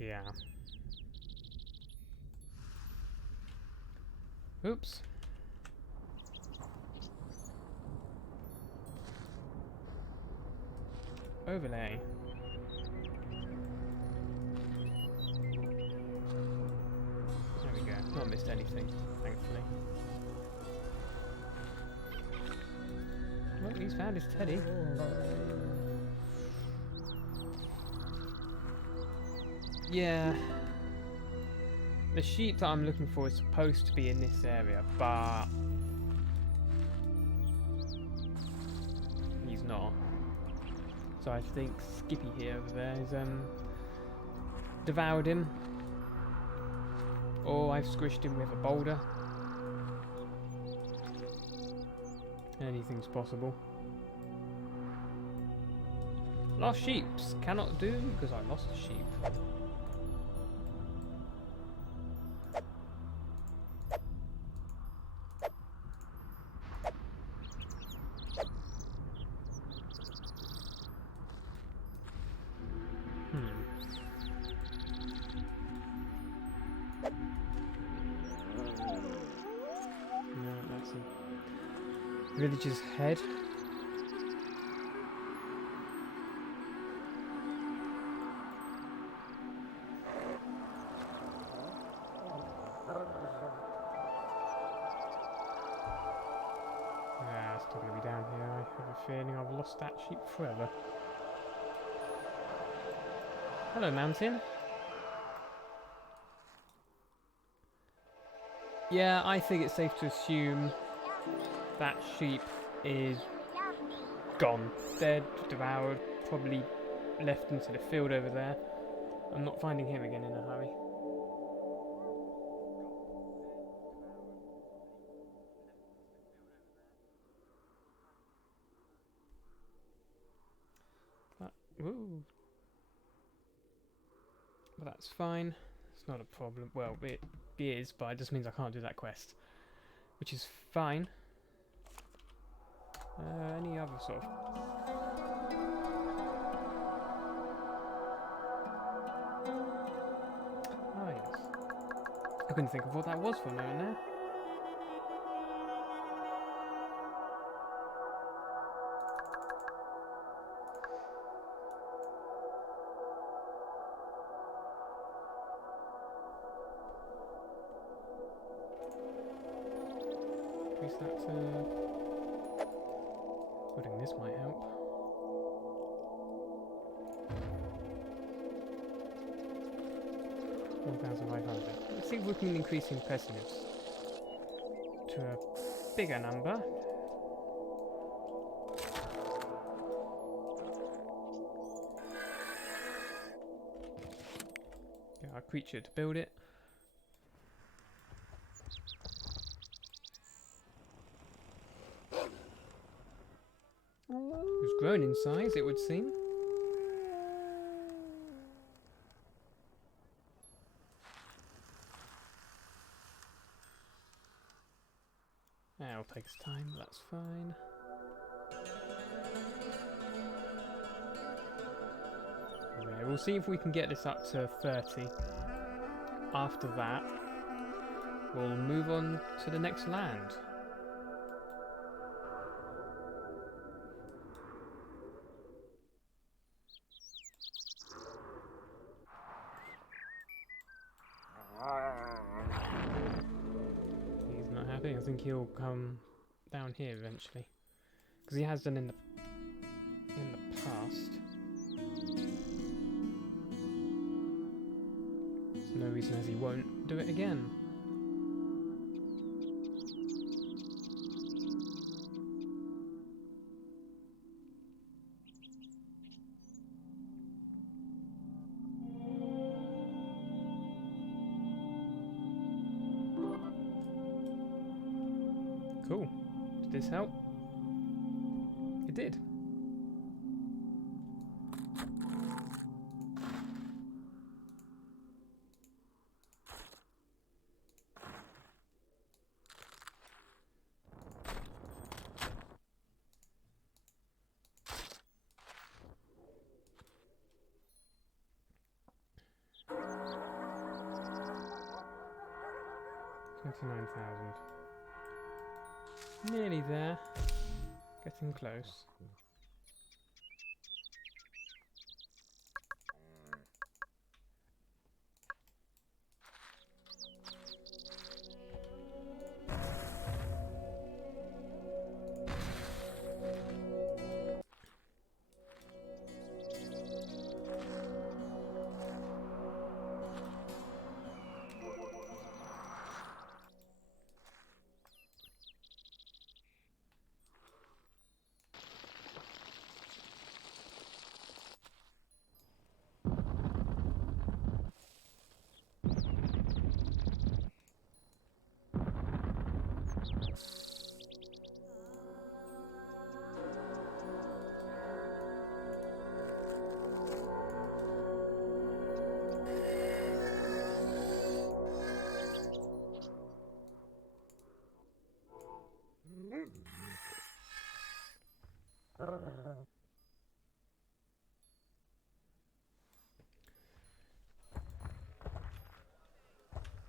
Yeah. Oops. Overlay. There we go. Not missed anything, thankfully. Well, he's found his teddy. Yeah. The sheep that I'm looking for is supposed to be in this area, but he's not. So I think Skippy here over there has devoured him. Or I've squished him with a boulder. Anything's possible. Lost sheeps cannot do because I lost a sheep. No, that's a village's head. Yeah, it's still going to be down here. I have a feeling I've lost that sheep forever. Hello, mountain. Yeah, I think it's safe to assume that sheep is gone. Dead, devoured, probably left into the field over there. I'm not finding him again in a hurry. Ooh. But that's fine. It's not a problem. Well, it is, but it just means I can't do that quest. Which is fine. Any other sort of... Oh, yes. I couldn't think of what that was for a moment there. Increase that to... Building this might help. Let's see if we can increase impressiveness to a bigger number. Get our creature to build it. Who's grown in size, it would seem. It'll take us time, but that's fine. Okay, we'll see if we can get this up to 30. After that, we'll move on to the next land. He's not happy. I think he'll come down here eventually, because he has done in the past. There's no reason as he won't do it again. Cool. Did this help? It did. 29,000. Nearly there. Getting close.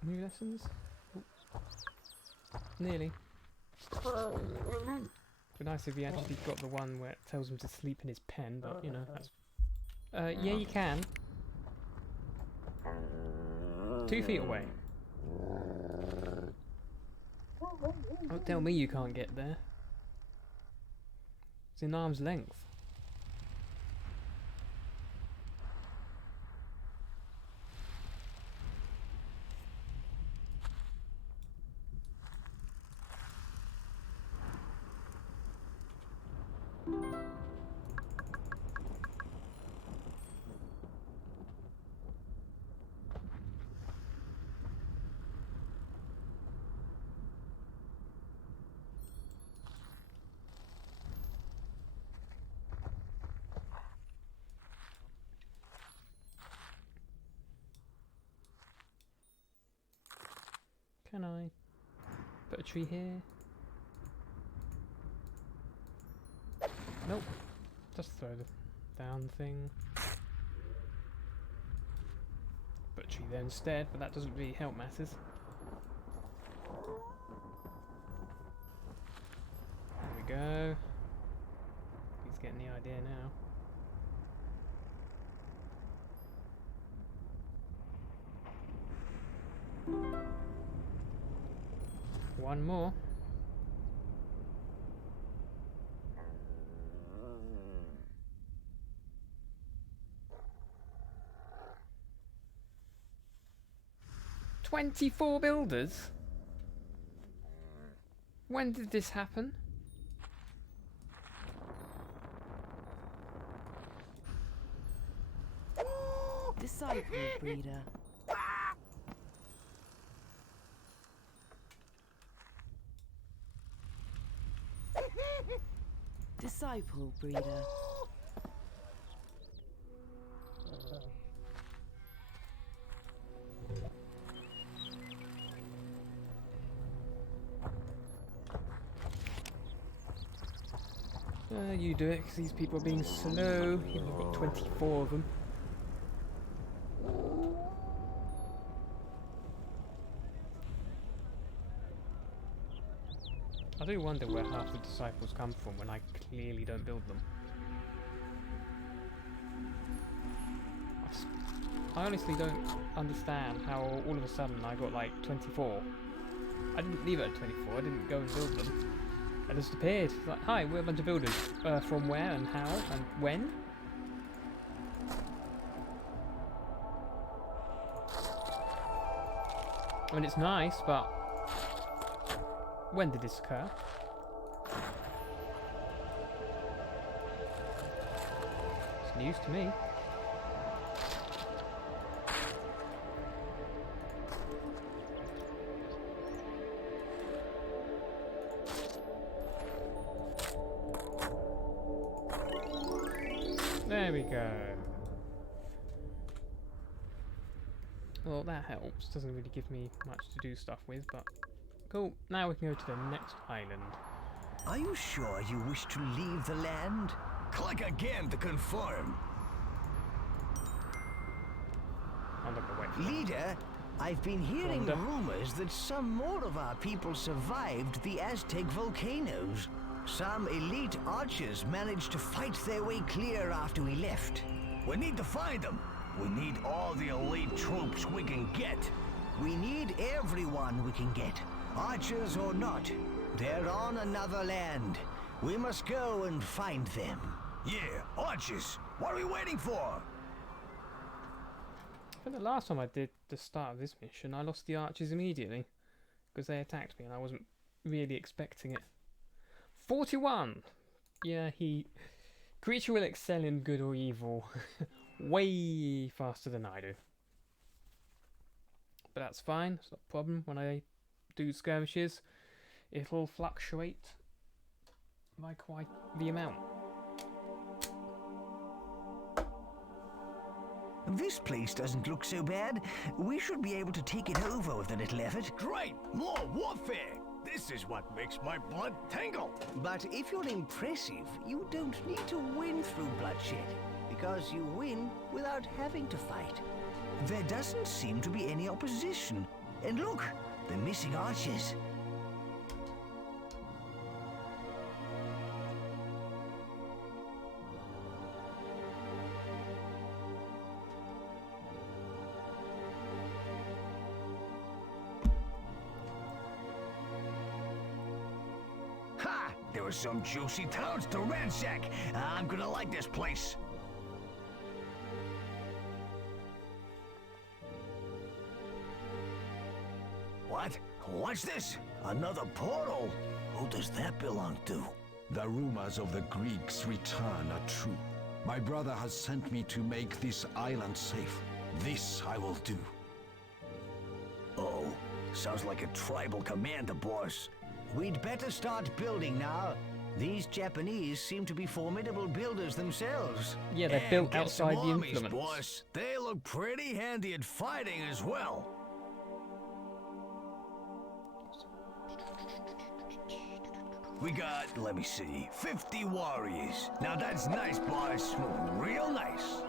New lessons? Ooh. Nearly. Be nice if he actually got the one where it tells him to sleep in his pen, but you know, that's... yeah you can. 2 feet away. Don't tell me you can't get there. It's in arm's length. Can I put a tree here? Nope. Just throw the down thing. Put a tree there instead, but that doesn't really help matters. There we go. He's getting the idea now. One more. "24 builders? When did this happen?" Disciple breeder. Disciple breeder. You do it, because these people are being slow. You've got 24 of them. I do wonder where half the disciples come from when I clearly don't build them. I honestly don't understand how all of a sudden I got like 24. I didn't leave it at 24, I didn't go and build them. I just appeared. It's like, hi, we're a bunch of builders. From where and how and when? I mean, it's nice, but when did this occur? It's news to me. There we go. Well, that helps. Doesn't really give me much to do stuff with, but cool. Now we can go to the next island. Are you sure you wish to leave the land? Click again to confirm. I'm not gonna wait for that. Leader, I've been hearing Wonder. rumors that some more of our people survived the Aztec volcanoes. Some elite archers managed to fight their way clear after we left. We need to find them. We need all the elite troops we can get. We need everyone we can get, archers or not. They're on another land. We must go and find them. Yeah, archers. What are we waiting for? I think the last time I did the start of this mission, I lost the archers immediately because they attacked me and I wasn't really expecting it. 41! Yeah, creature will excel in good or evil way faster than I do. But that's fine, it's not a problem. When I do skirmishes, it'll fluctuate by quite the amount. This place doesn't look so bad. We should be able to take it over with a little effort. Great! More warfare! This is what makes my blood tingle! But if you're impressive, you don't need to win through bloodshed, because you win without having to fight. There doesn't seem to be any opposition. And look, the missing archers. Ha! There are some juicy towns to ransack. I'm gonna like this place. What? What's this? Another portal? Who does that belong to? The rumors of the Greeks' return are true. My brother has sent me to make this island safe. This I will do. Oh, sounds like a tribal commander, boss. We'd better start building now. These Japanese seem to be formidable builders themselves. Yeah, they're And built get some outside the armies, influence. boss. They look pretty handy at fighting as well. We got, let me see, 50 warriors. Now that's nice, boss. Real nice.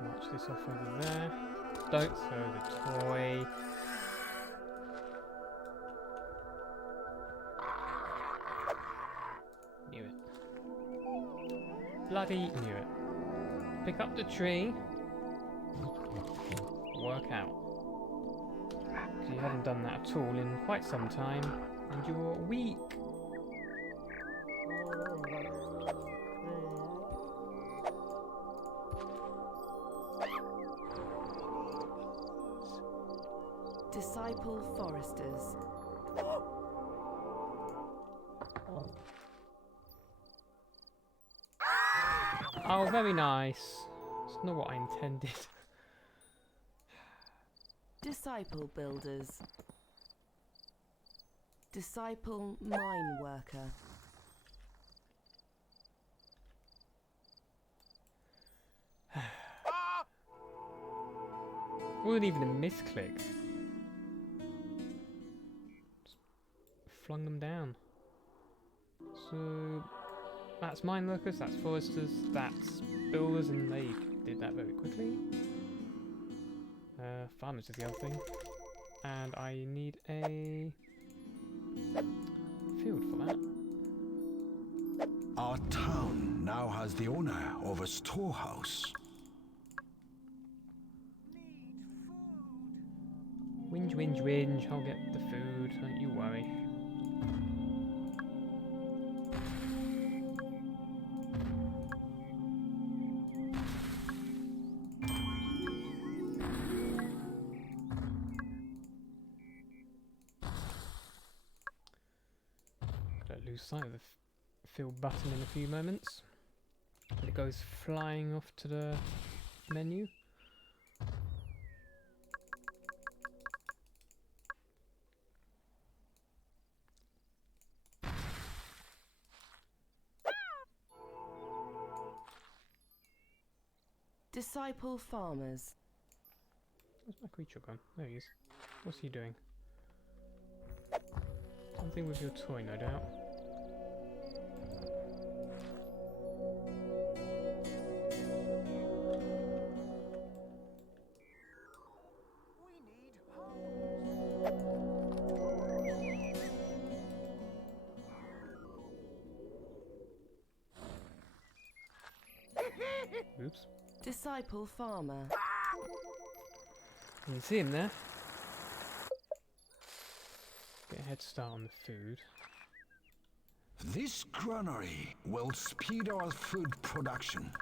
March this off over there. Don't throw the toy. Knew it. Bloody knew it. Pick up the tree. Work out. 'Cause you haven't done that at all in quite some time, and you're weak. Disciple foresters. Oh, very nice. It's not what I intended. Disciple builders. Disciple mine worker. Wasn't even a misclick. Just flung them down. So that's mine workers, that's foresters, that's builders, and they did that very quickly. Farmers is the other thing. And I need a field for that. Our town now has the owner of a storehouse. Whinge, whinge, whinge, I'll get the food, don't you worry. Gotta lose sight of the field button in a few moments. It goes flying off to the menu. Disciple farmers. Where's my creature gone? There he is. What's he doing? Something with your toy, no doubt. Oops. Disciple farmer. You can see him there. Get a head start on the food. This granary will speed our food production.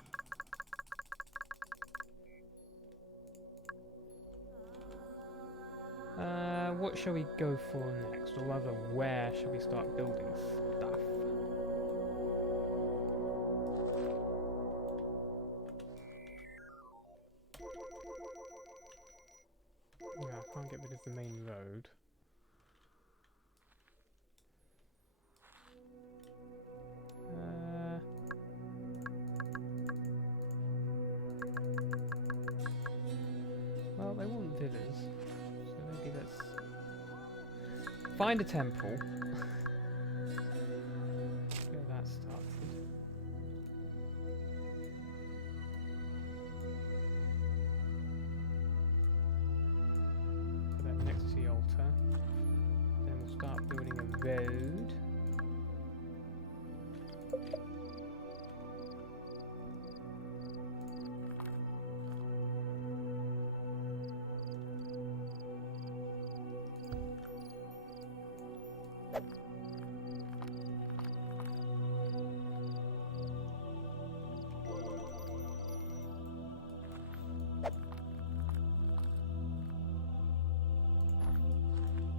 What shall we go for next? Or rather, where shall we start building stuff? Yeah, I can't get rid of the main road. Well, they want villas, so maybe let's find a temple. Get that started. Put that next to the altar. Then we'll start building a road.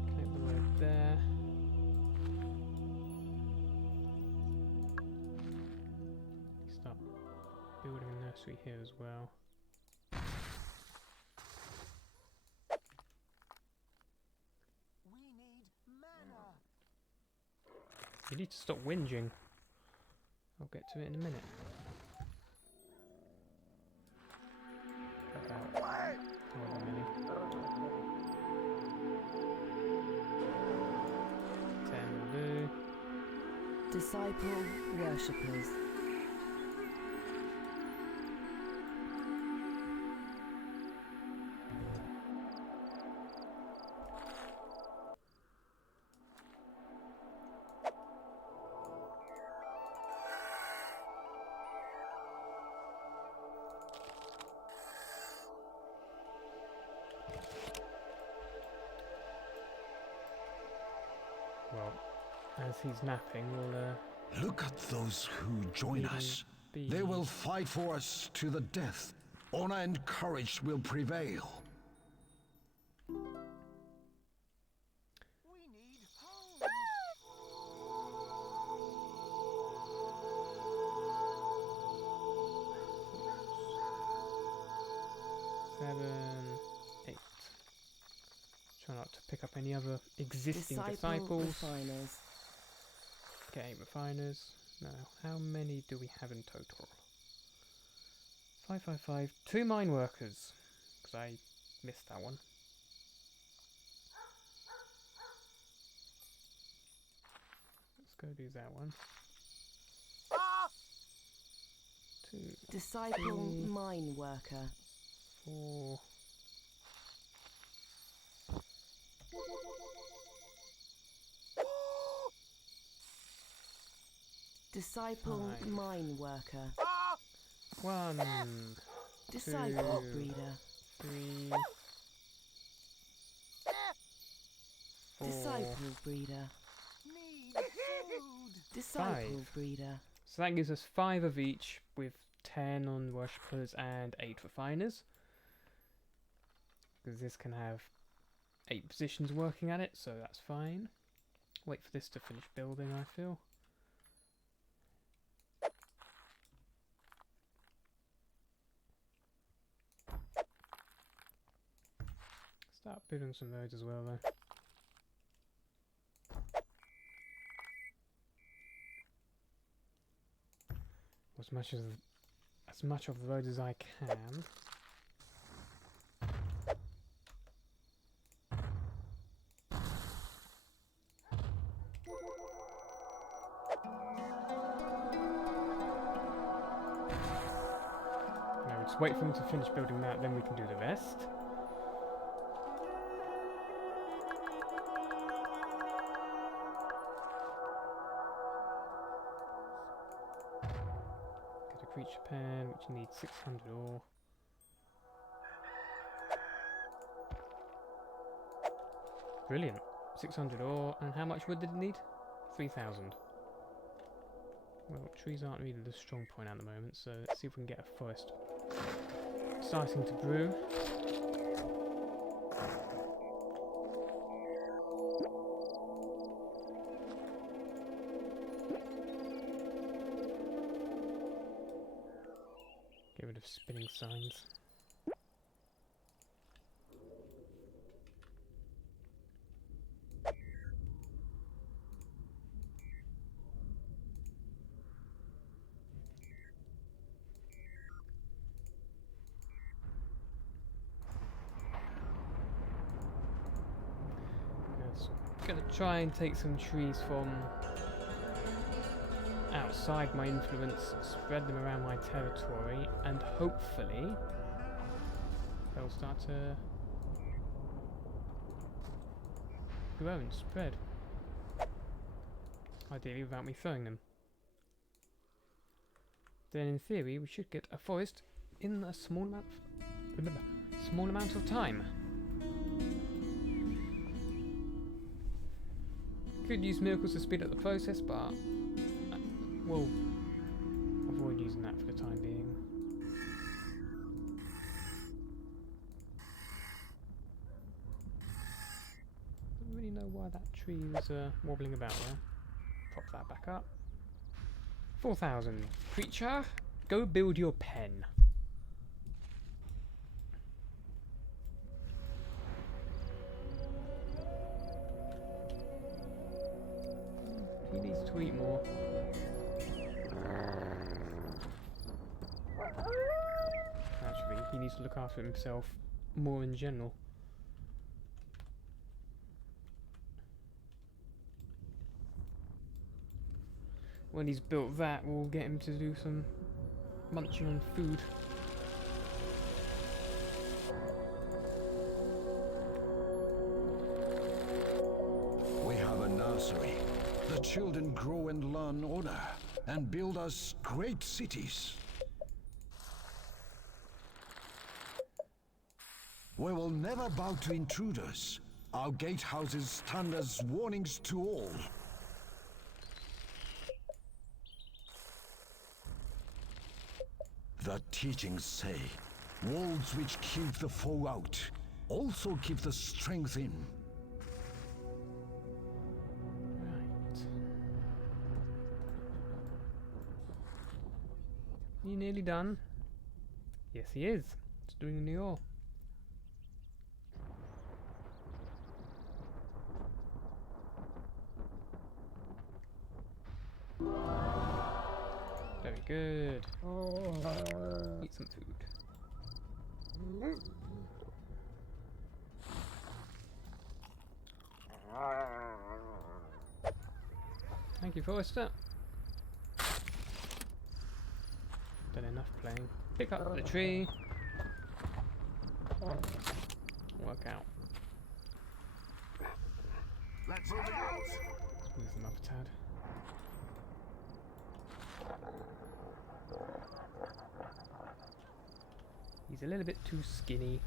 Connect the road there. Start building a nursery here as well. You need to stop whinging. I'll get to it in a minute. About however many. 10 will do. Disciple worshippers. Well, as he's napping, we'll Look at those who join us. They will fight for us to the death. Honor and courage will prevail. Seven, 8. Try not to pick up any other existing Disciple disciples. refiners. Get 8 refiners. Now, how many do we have in total? 5, 5, 5. 2 mine workers. Because I missed that one. Let's go do that one. 2, Disciple mine worker. 4. Disciple 5. mine worker. 1, Disciple 2, breeder. 3, 4, Disciple breeder. Disciple 5. breeder. So that gives us 5 of each with 10 on worshippers and 8 refiners. Because this can have 8 positions working at it, so that's fine. Wait for this to finish building, I feel. Start building some roads as well though. As much as as much of the road as I can. Now just wait for him to finish building that, then we can do the rest. Get a creature pen, which needs 600 ore. Brilliant. 600 ore, and how much wood did it need? 3,000. Well, trees aren't really the strong point at the moment, so let's see if we can get a forest starting to brew. Get rid of spinning signs. Gonna try and take some trees from outside my influence, spread them around my territory, and hopefully they'll start to grow and spread. Ideally without me throwing them. Then in theory we should get a forest in a small amount of time. Could use miracles to speed up the process, but we'll avoid using that for the time being. Don't really know why that tree was wobbling about there. Prop that back up. 4,000. Creature, go build your pen. He needs to eat more. Actually, he needs to look after himself more in general. When he's built that, we'll get him to do some munching on food. We have a nursery. The children grow and learn order, and build us great cities. We will never bow to intruders. Our gatehouses stand as warnings to all. The teachings say, walls which keep the foe out also keep the strength in. Right. You nearly done? Yes, he is. Just doing the ore. Very good. Eat some food. Thank you, Forrester. Done enough playing. Pick up the tree. Work out. Let's move it out. Smooth them up a tad. He's a little bit too skinny.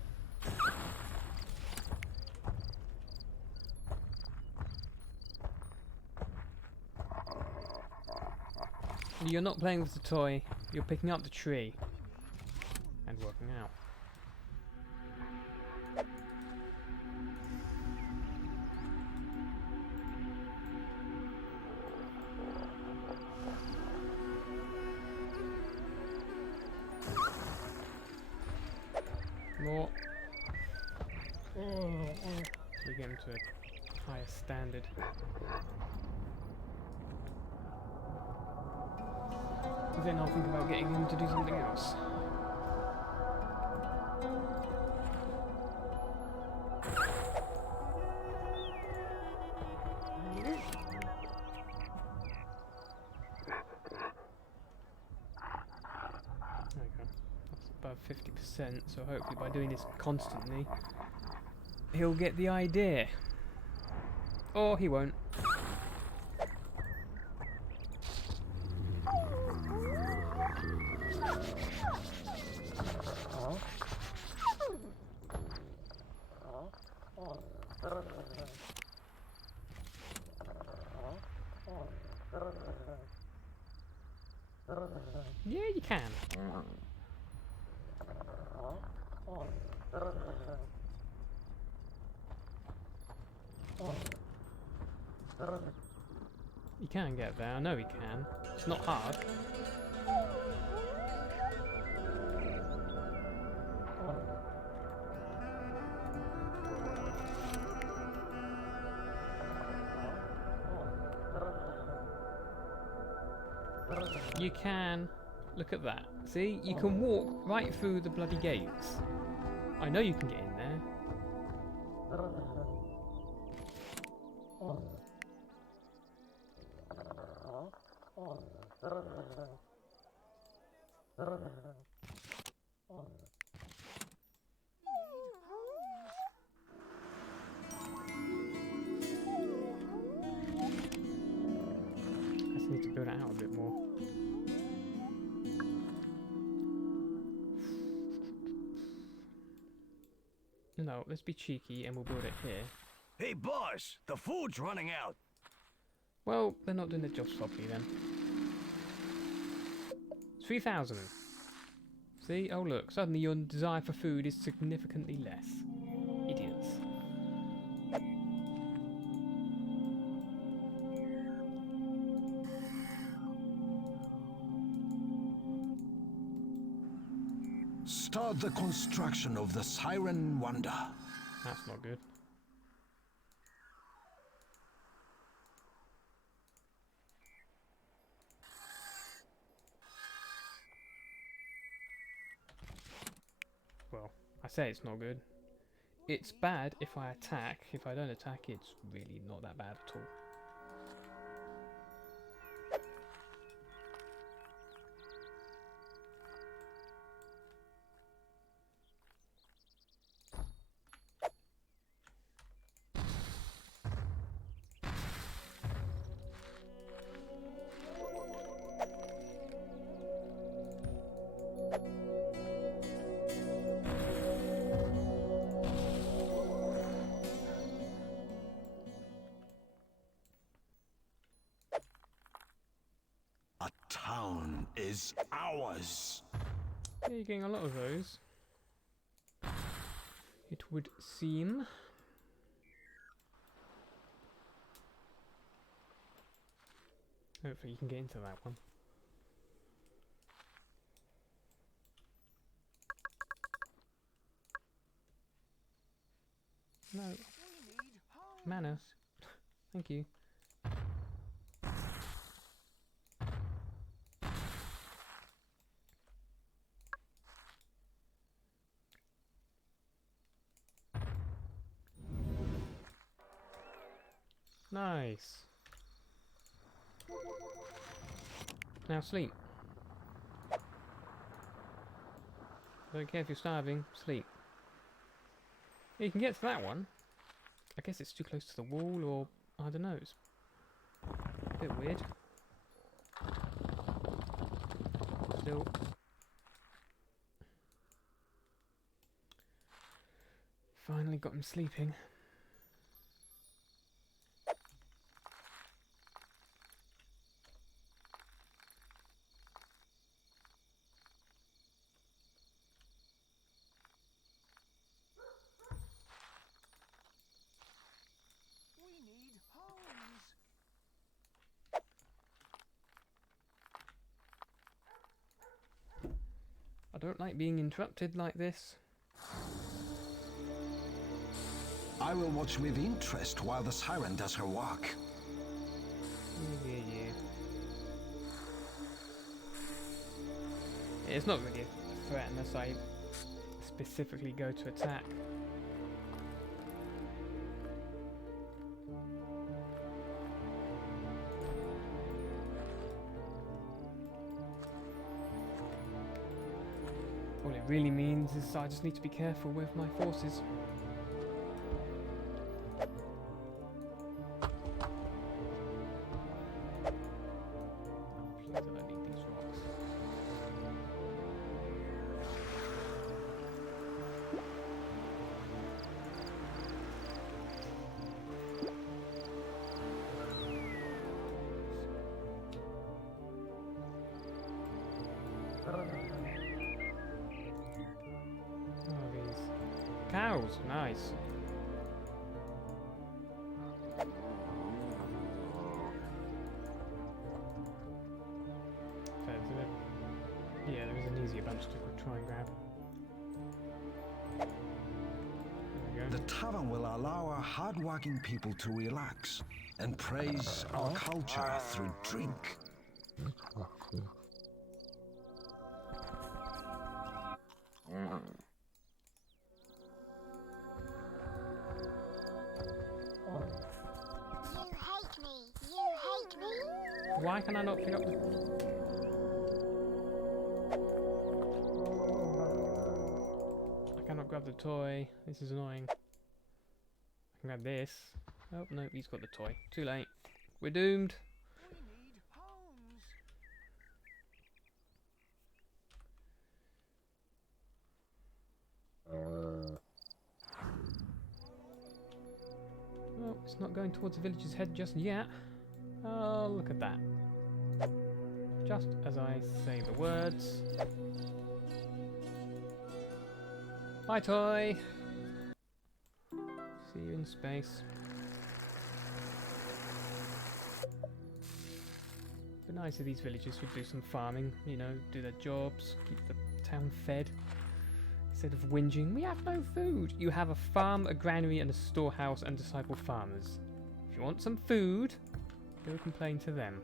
You're not playing with the toy, you're picking up the tree and working out. More. So we get him to a higher standard. because then I'll think about getting him to do something else. There we go. That's above 50%, so hopefully by doing this constantly, he'll get the idea. Or he won't. Yeah, you can. You can get there, I know he can. It's not hard. You can. Look at that. See? You can walk right through the bloody gates. I know you can get in there. I just need to build it out a bit more. No, let's be cheeky and we'll build it here. Hey, boss, the food's running out. Well, they're not doing their jobs properly then. 3,000. See? Oh look, suddenly your desire for food is significantly less. Idiots. Start the construction of the Siren Wonder. That's not good. Well, I say it's not good. It's bad if I attack. If I don't attack, it's really not that bad at all. A town is ours. Yeah, you're getting a lot of those. It would seem. Hopefully you can get into that one. No. Manners. Thank you. Nice. Now sleep. Don't care if you're starving, sleep. Yeah, you can get to that one. I guess it's too close to the wall, or I don't know. It's a bit weird. Still. Finally got him sleeping. I don't like being interrupted like this. I will watch with interest while the siren does her work. Yeah. It's not really a threat unless I specifically go to attack. All it really means is I just need to be careful with my forces. Please, I don't need these rocks. Oh, these cows, nice. Yeah, there is an easier bunch to try and grab. There we go. The tavern will allow our hard-working people to relax and praise our culture through drink. You hate me. You hate me. Why can I not pick up the... I cannot grab the toy. This is annoying. I can grab this. Oh, no, he's got the toy. Too late. We're doomed. We need homes. Well, it's not going towards the village's head just yet. Oh, look at that. Just as I say the words. Bye, toy. See you in space. It'd be nice if these villagers would do some farming, you know, do their jobs, keep the town fed. Instead of whinging, we have no food. You have a farm, a granary, and a storehouse, and disciple farmers. If you want some food, go complain to them.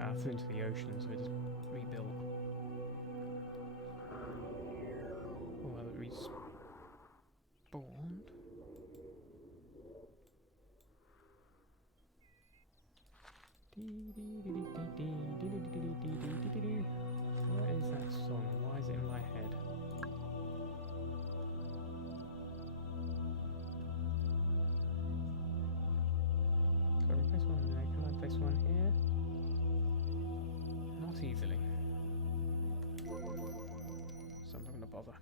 Ah, threw into the ocean, so it just rebuilt. Oh, well, it respawned. What is that song? Why is it in my head? Can I place one there? Can I place one here? Not easily. So I'm not going to bother.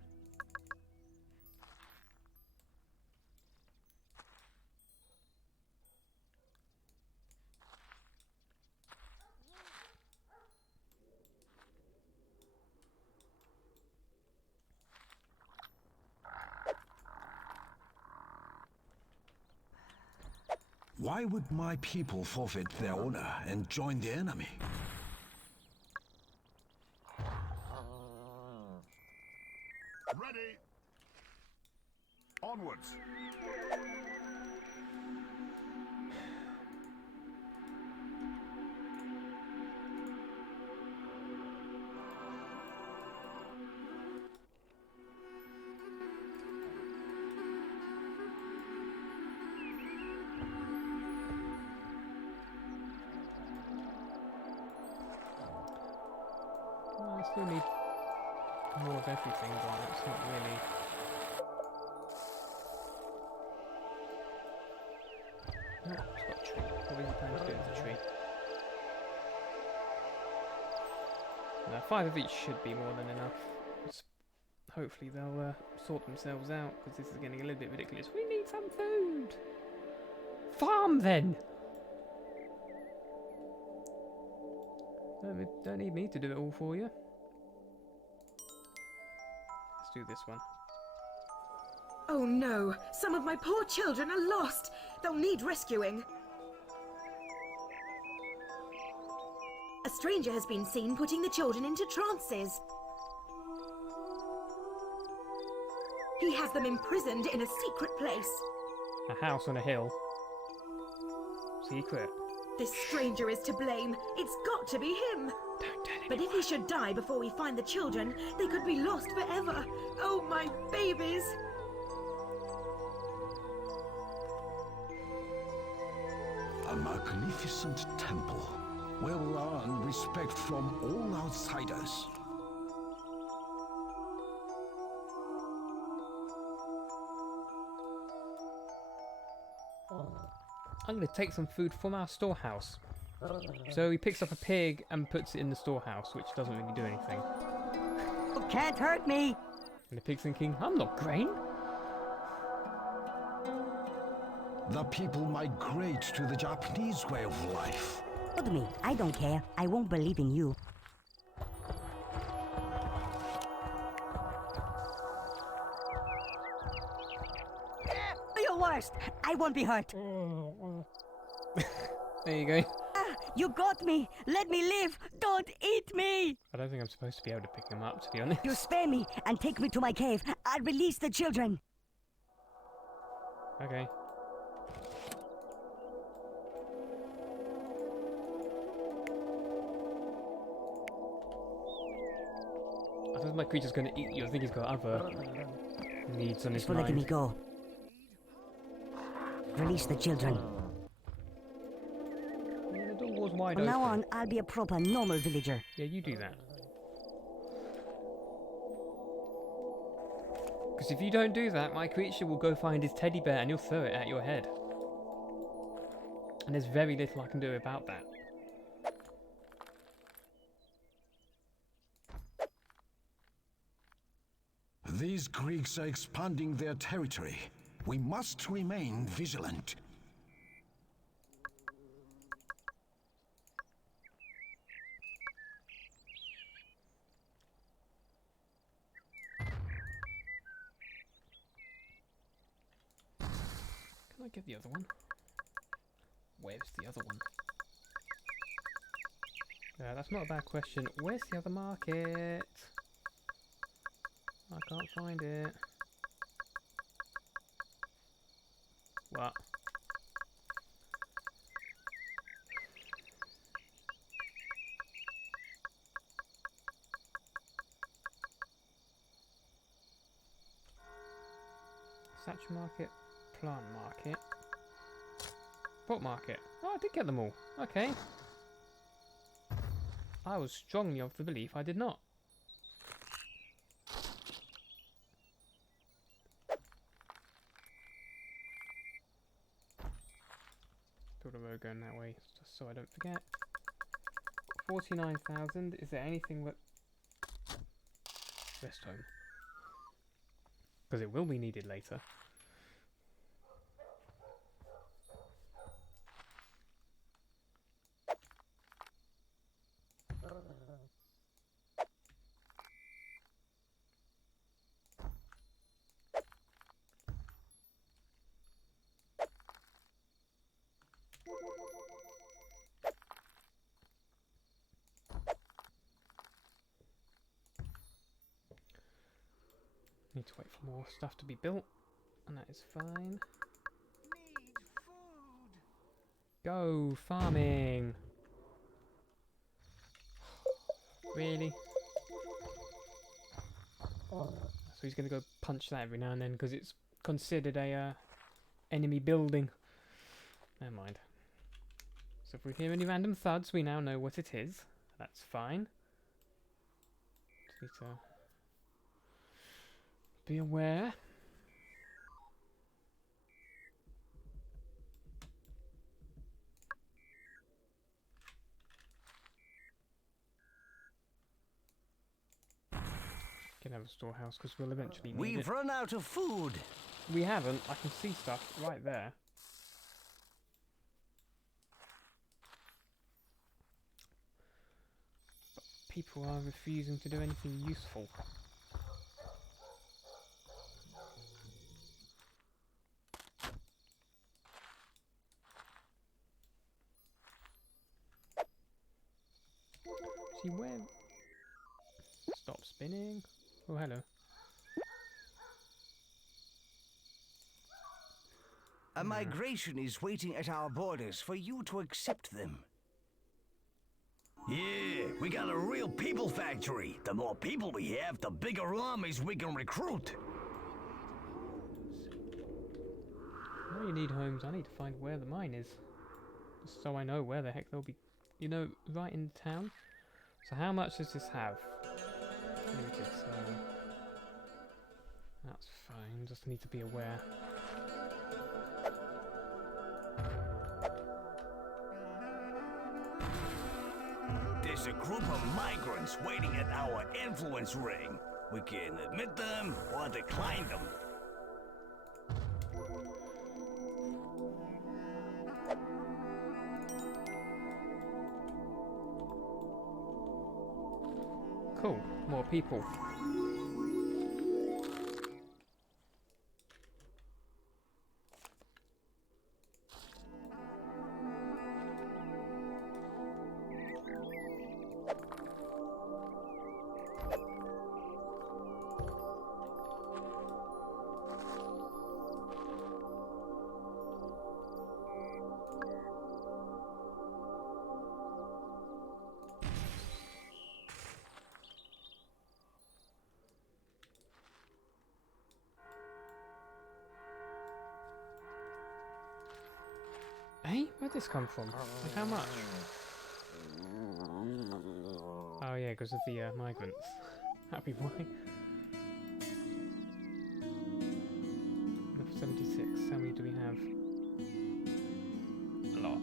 Why would my people forfeit their honor and join the enemy? Ready. Onwards. Well, I still need more of everything, but it's not really... Oh, it's got a tree. What is he planning to do with the tree? Now, 5 of each should be more than enough. Hopefully they'll sort themselves out, because this is getting a little bit ridiculous. We need some food! Farm, then! Don't need me to do it all for you. Let's do this one. Oh no! Some of my poor children are lost! They'll need rescuing! A stranger has been seen putting the children into trances. He has them imprisoned in a secret place. A house on a hill. Secret. This stranger is to blame. It's got to be him. Don't tell But if he should die before we find the children, they could be lost forever. Oh, my babies. A magnificent temple where we'll earn respect from all outsiders. I'm going to take some food from our storehouse. So he picks up a pig and puts it in the storehouse, which doesn't really do anything. You can't hurt me. And the pig's thinking, I'm not grain. The people migrate to the Japanese way of life. Look at me. I don't care. I won't believe in you. You're worst. I won't be hurt. There you go. You got me. Let me live. Don't eat me. I don't think I'm supposed to be able to pick him up, to be honest. You spare me and take me to my cave. I'll release the children. Okay. I thought my creature's going to eat you. I think he's got other needs on his For letting me mind. go. Release the children. Yeah, the door was wide From open. now on, I'll be a proper normal villager. Yeah, you do that. Because if you don't do that, my creature will go find his teddy bear and he'll throw it at your head. And there's very little I can do about that. These Greeks are expanding their territory. We must remain vigilant. Can I get the other one? Where's the other one? That's not a bad question. Where's the other market? I can't find it. What? Satch market, plant market, pot market. Oh, I did get them all. Okay. I was strongly of the belief I did not. Build a road going that way, just so I don't forget. 49,000. Is there anything that... Rest home. Because it will be needed later. Need to wait for more stuff to be built, and that is fine. Go farming! Really? So he's gonna go punch that every now and then because it's considered a enemy building. Never mind. So if we hear any random thuds, we now know what it is. That's fine. Just need to be aware. Can have a storehouse because we'll eventually need We've it. run out of food. We haven't. I can see stuff right there. But people are refusing to do anything useful. See where... Stop spinning. Oh, hello. A migration is waiting at our borders for you to accept them. Yeah, we got a real people factory. The more people we have, the bigger armies we can recruit. Now you need homes. I need to find where the mine is, just so I know where the heck they'll be. You know, right in town. So how much does this have? Limited, so that's fine. Just need to be aware. There's a group of migrants waiting at our influence ring. We can admit them or decline them. Cool, more people. Hey, where'd this come from? And how much? Oh yeah, because of the migrants. Happy boy. 76. How many do we have? A lot.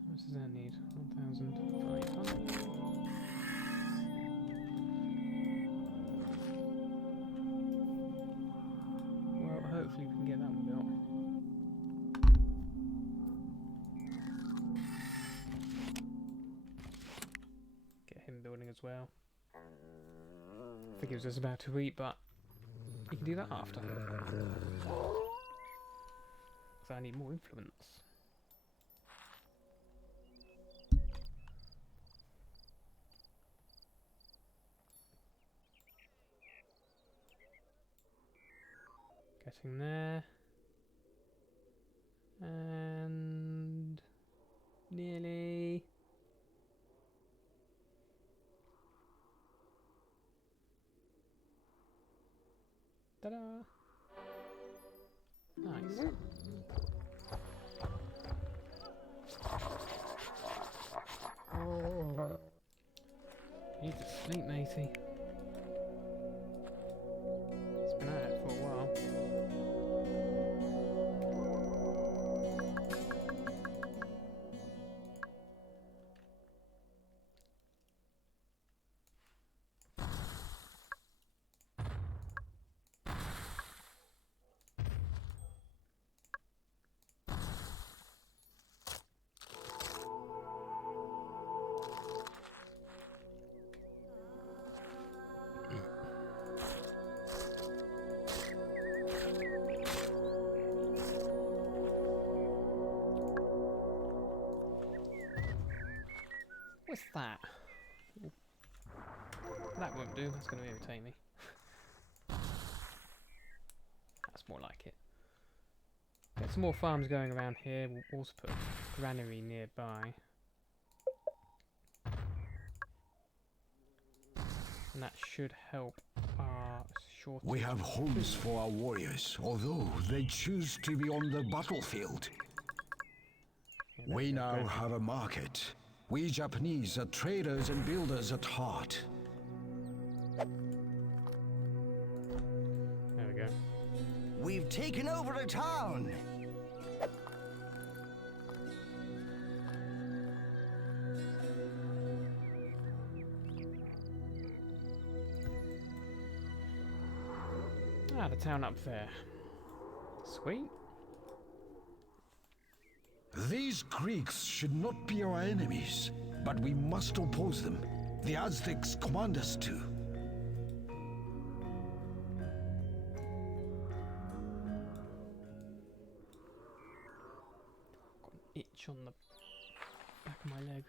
How much does that need? 1,500. Hopefully we can get that one built. Get him building as well. I think he was just about to eat, but you can do that after. So I need more influence. Getting there. And nearly. Ta-da! Nice. You need to sleep, matey. It's been at it for a while. What's that? That won't do, that's going to irritate me. That's more like it. Get some more farms going around here. We'll also put a granary nearby. And that should help our shortage. We have homes for our warriors, although they choose to be on the battlefield. Yeah, We that's now granary. have a market. We Japanese are traders and builders at heart. There we go. We've taken over the town. Ah, the town up there. Sweet. These Greeks should not be our enemies, but we must oppose them. The Aztecs command us to. Got an itch on the back of my leg.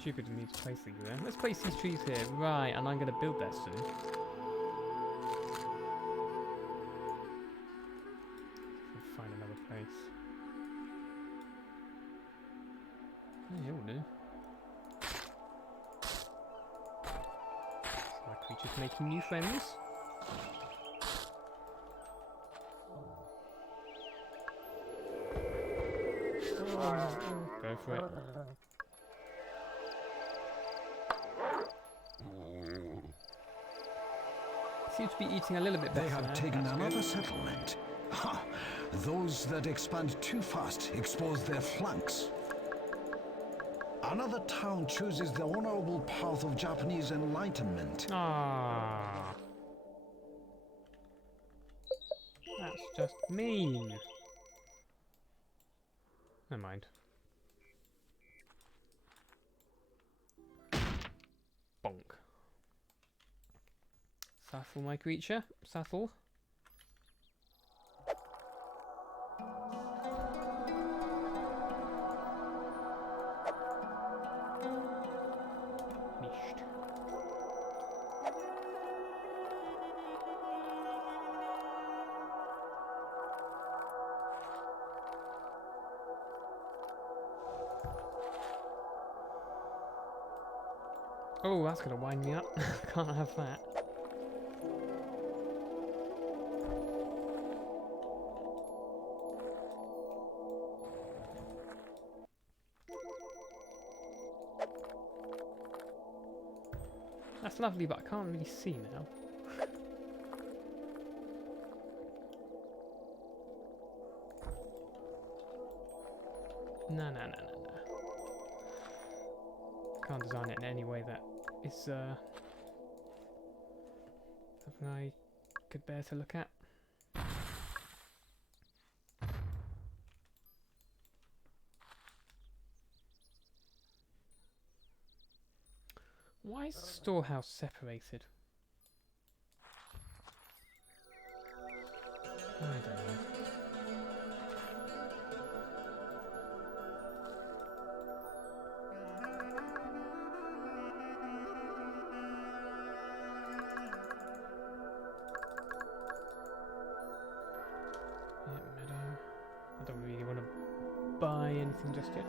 Stupid of me to place these there. Let's place these trees here. Right, and I'm going to build that soon. Find another place. Yeah, it will do. So my creature's making new friends. Go for it. Seems to be eating a little bit better. They have now. taken That's another good. settlement. Ha! Those that expand too fast expose their flanks. Another town chooses the honorable path of Japanese enlightenment. Ah, that's just mean. Never mind. Bonk. Saddle my creature. Saddle. Nicht. Oh, that's gonna wind me up. Can't have that. That's lovely, but I can't really see now. No. Can't design it in any way that is something I could bear to look at. Why is the storehouse separated? I don't know. Yeah, meadow. I don't really want to buy anything just yet.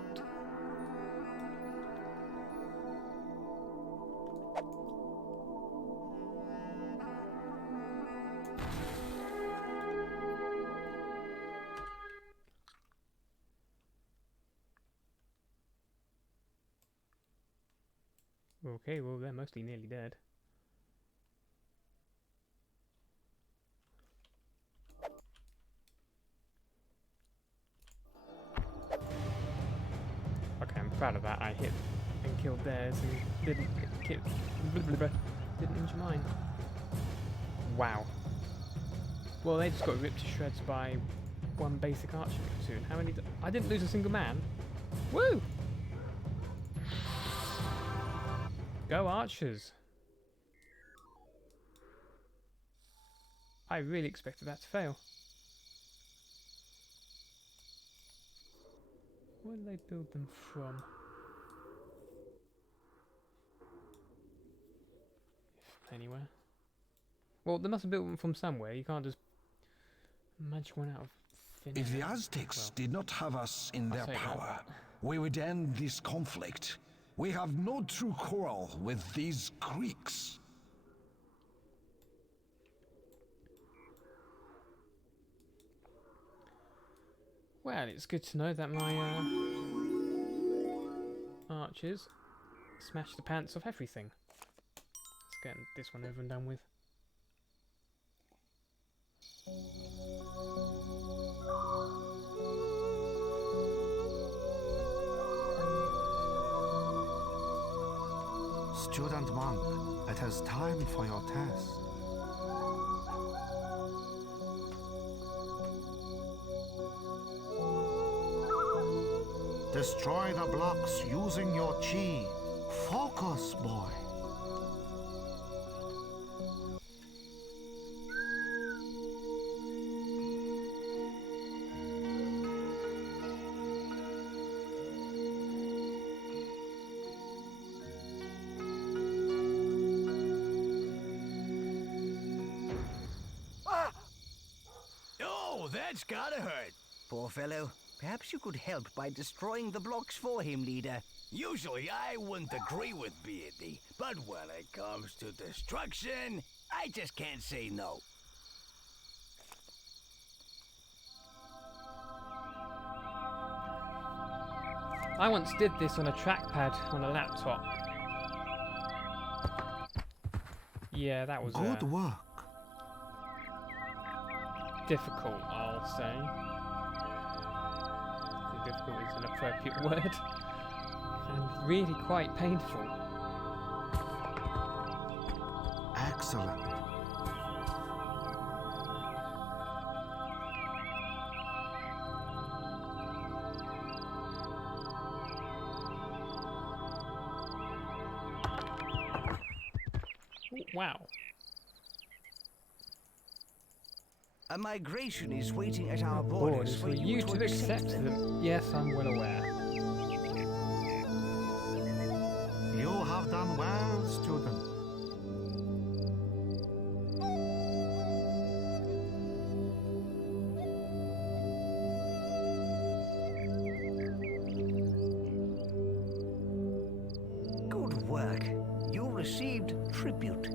Okay, well they're mostly nearly dead. Okay, I'm proud of that. I hit and killed theirs and didn't didn't injure mine. Wow. Well, they just got ripped to shreds by one basic archer platoon. How many? I didn't lose a single man. Woo! Go archers! I really expected that to fail. Where did they build them from? If anywhere. Well, they must have built them from somewhere. You can't just magic one out of thin If the air. Aztecs Well, did not have us in I'll their say that. power, we would end this conflict. We have no true quarrel with these Greeks. Well, it's good to know that my archers smash the pants off everything. Let's get this one over and done with. Student monk, it is time for your test. Destroy the blocks using your chi. Focus, boy. that's gotta hurt. Poor fellow. Perhaps you could help by destroying the blocks for him, leader. Usually I wouldn't agree with Beardy, but when it comes to destruction, I just can't say no. I once did this on a trackpad on a laptop. Yeah, that was Good work. difficult, I'll say. I think difficult is an appropriate word. And really quite painful. Excellent. Ooh, wow. A migration is waiting at our Borders borders for you to accept them. Yes, I'm well aware. You have done well, student. Good work. You received tribute.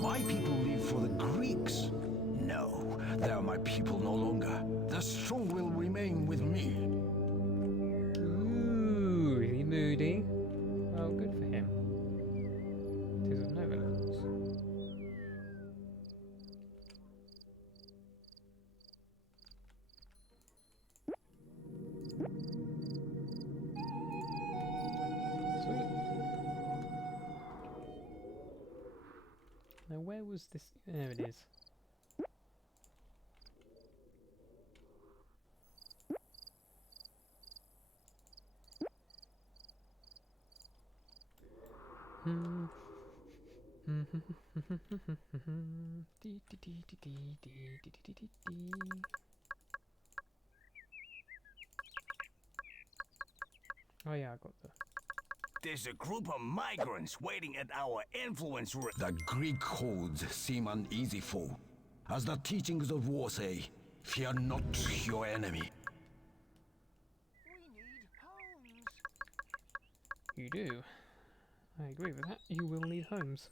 My people live for the Greeks. No, they are my people no longer. The strong will remain with me. Ooh, is he moody? Well, good for him. Tis of no relevance. Sweet. Now, where was this? There it is. Oh yeah, I got the... There's a group of migrants waiting at our influence room. The Greek codes seem uneasy foe. As the teachings of war say, fear not your enemy. You do. I agree with that. You will need homes.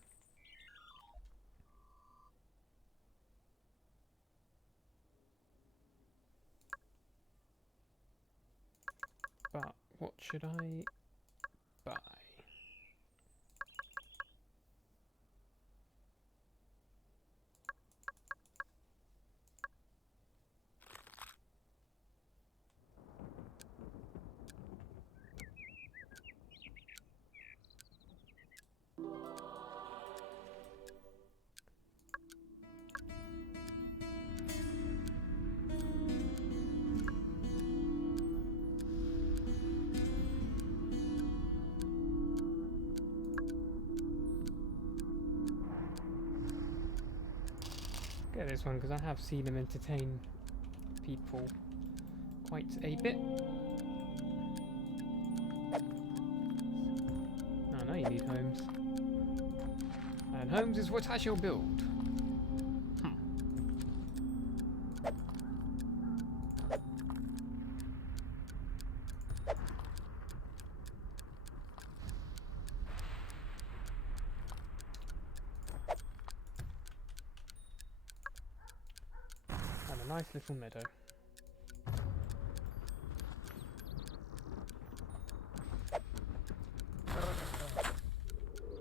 But what should I buy? Get this one because I have seen him entertain people quite a bit. I know you need homes. And homes is what I shall build. And a nice little meadow.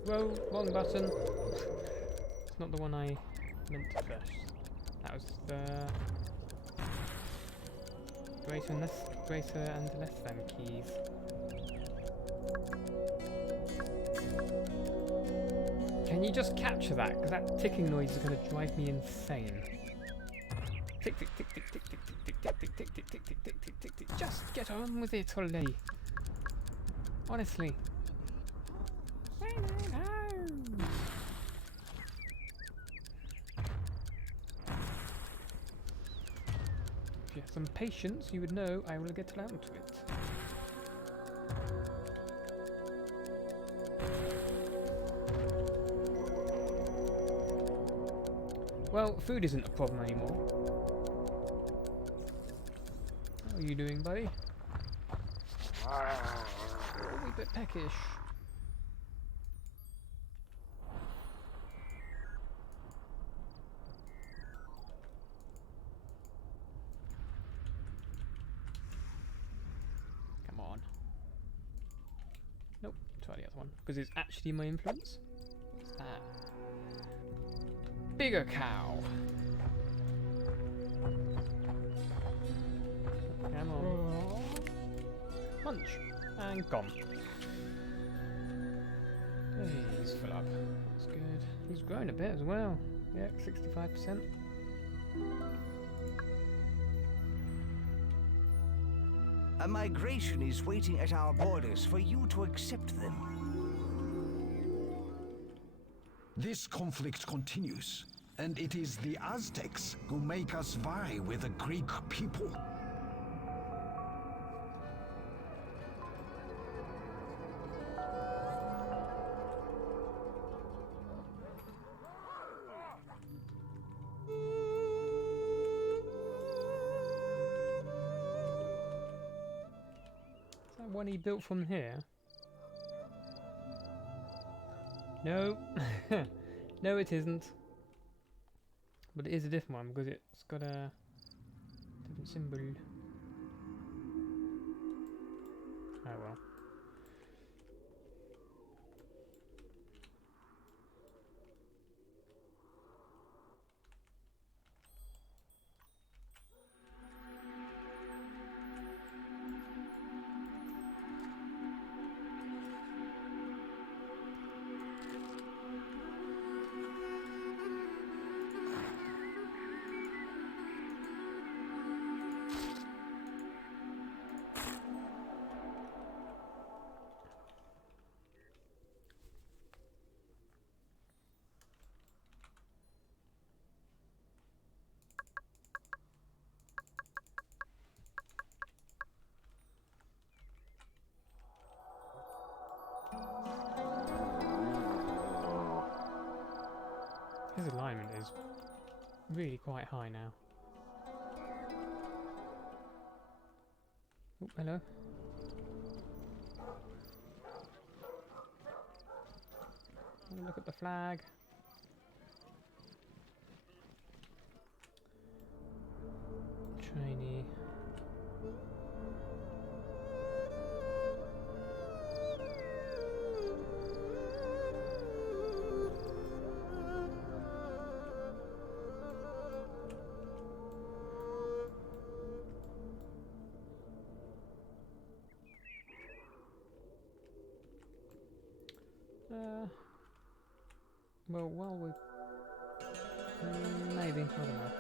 Whoa, wrong button. It's not the one I meant to press. That was the greater and less than keys. Can you just capture that? Because that ticking noise is going to drive me insane. Tick tick tick tick tick tick tick tick tick tick tick tick tick tick tick tick tick. Just get on with it, Ollie. Honestly. If you have some patience, you would know I will get around to it. Well, food isn't a problem anymore. are you doing, buddy? A wee bit peckish. Come on. Nope, try the other one. Because it's actually my influence. What's that? Bigger cow. Come on. Munch. And gone. Hey, he's full up. That's good. He's grown a bit as well. Yeah, 65%. A migration is waiting at our borders for you to accept them. This conflict continues, and it is the Aztecs who make us vie with the Greek people. Is that one he built from here? No. No, it isn't. But it is a different one because it's got a different symbol. Oh well. His alignment is really quite high now. Oh, hello. Have a look at the flag. Trainee. Well, while we're... maybe, I don't know.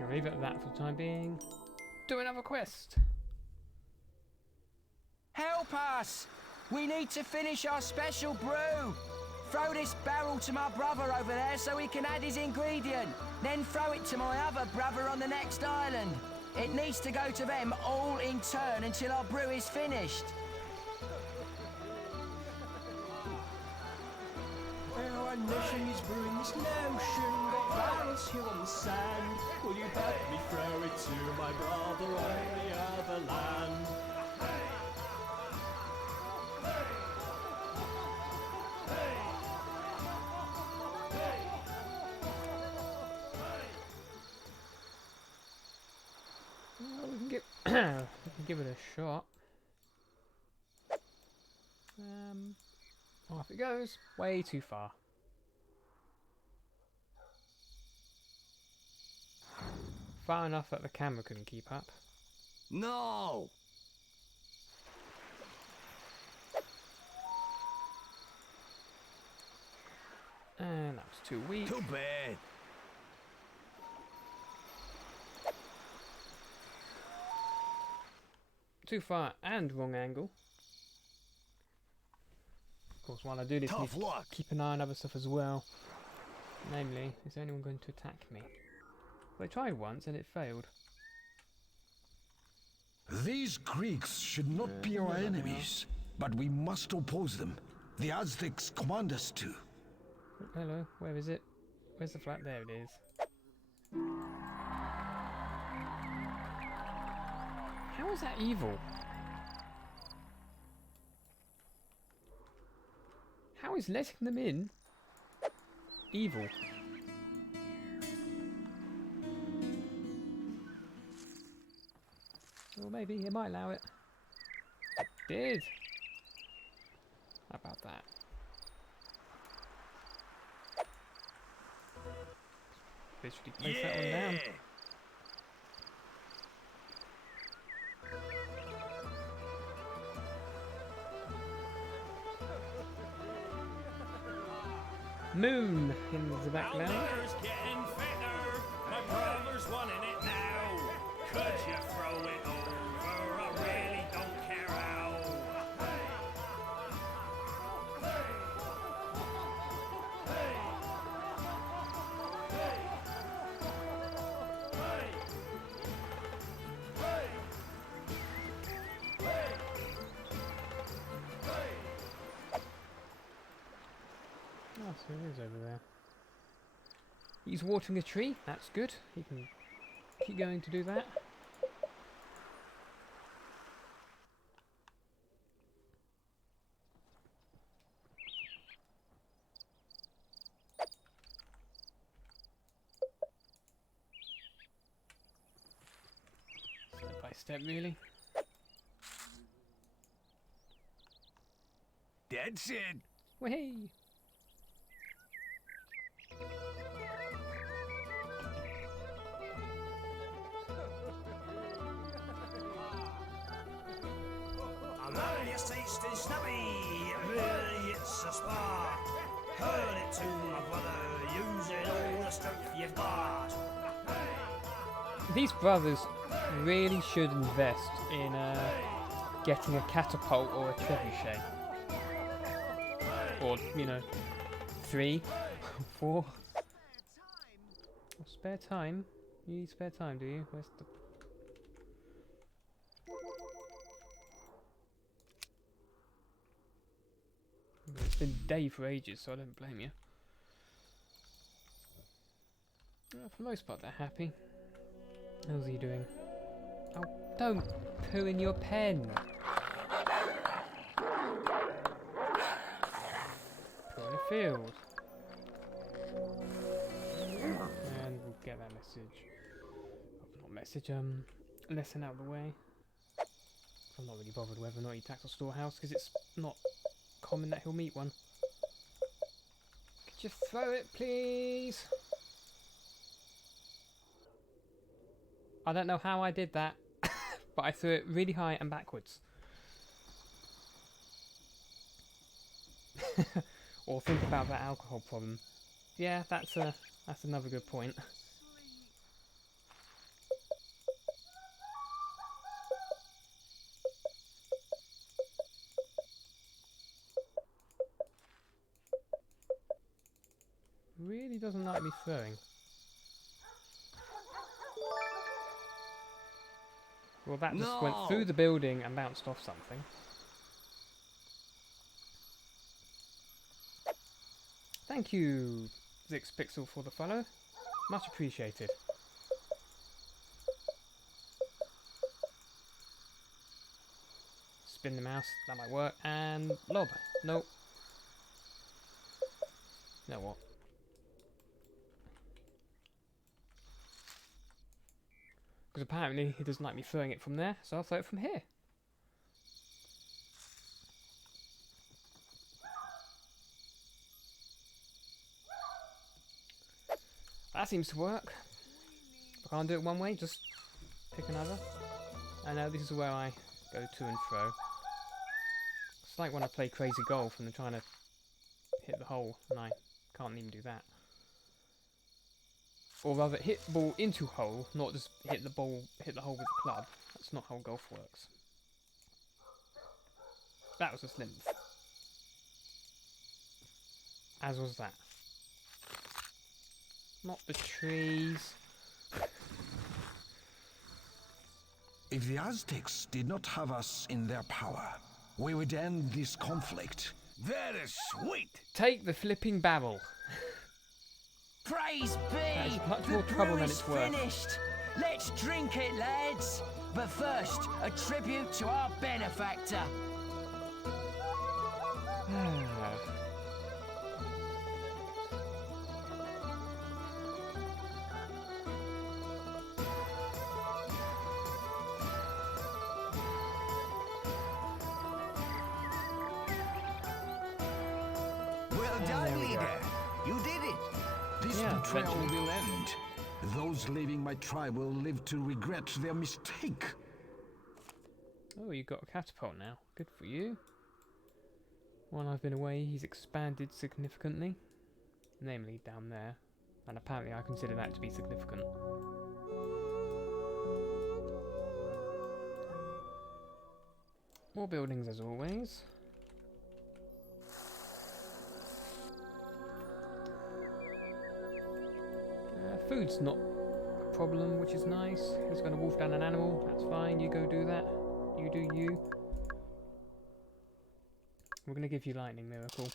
I'll leave it at that for the time being. Do another quest! Help us! We need to finish our special brew! Throw this barrel to my brother over there so he can add his ingredient. Then throw it to my other brother on the next island. It needs to go to them all in turn until our brew is finished. Our nation is brewing this notion, got barrels here on the sand. Will you help me throw it to my brother on the other land? Well, we can give it a shot. Off it goes. Way too far. Far enough that the camera couldn't keep up. No! And that was too weak. Too bad. Too far and wrong angle. Of course, while I do this, I need to keep an eye on other stuff as well. Namely, is anyone going to attack me? Well, I tried once and it failed. These Greeks should not be our enemies, but we must oppose them. The Aztecs command us to. Oh, hello, where is it? Where's the flag? There it is. How is that evil? How is letting them in evil? Or maybe it might allow it. It did. How about that? Literally place that one down. Moon in the background. Outdoors getting fitter. My brother's wanting it now. Could you throw it over? I really don't care how. Oh, so it is over there. He's watering a tree. That's good. He can keep going to do that. Step by step, really. That's it. Wahey! I'm only a tasting snappy, really it's a spark. Hurl it to my brother, using all the strength you've got. These brothers really should invest in getting a catapult or a trebuchet. Or, you know, 3, 4. Spare time? You need spare time, do you? Where's the... It's been day for ages, so I don't blame you. Well, for the most part, they're happy. How's he doing? Oh, don't poo in your pen! Poo in the field. And we'll get that message. Oh, not message, lesson out of the way. I'm not really bothered whether or not he attacks a storehouse, because it's not common that he'll meet one. Could you throw it, please? I don't know how I did that, but I threw it really high and backwards. Or think about that alcohol problem. Yeah, that's another good point. Really doesn't like me throwing. Well, that just went through the building and bounced off something. Thank you, ZixPixel, for the follow. Much appreciated. Spin the mouse, that might work. And lob. Nope. You know what? Because apparently he doesn't like me throwing it from there, so I'll throw it from here. That seems to work. If I can't do it one way, just pick another. I know this is where I go to and fro. It's like when I play crazy golf and I'm trying to hit the hole and I can't even do that. Or rather, hit the ball into hole, not just hit the hole with the club. That's not how golf works. That was a lymph. As was that. Not the trees. If the Aztecs did not have us in their power, we would end this conflict. That is sweet. Take the flipping barrel. Praise That be! is much The more trouble brew than is it's worth. finished. Let's drink it, lads. But first, a tribute to our benefactor. Well there done, we go. leader. You did it. This Yeah, betrayal eventually. will end. Those leaving my tribe will live to regret their mistake. Oh, you got a catapult now. Good for you. While I've been away, he's expanded significantly. Namely, down there. And apparently I consider that to be significant. More buildings as always. Food's not a problem, which is nice. He's going to wolf down an animal. That's fine. You go do that. You do you. We're going to give you lightning miracle.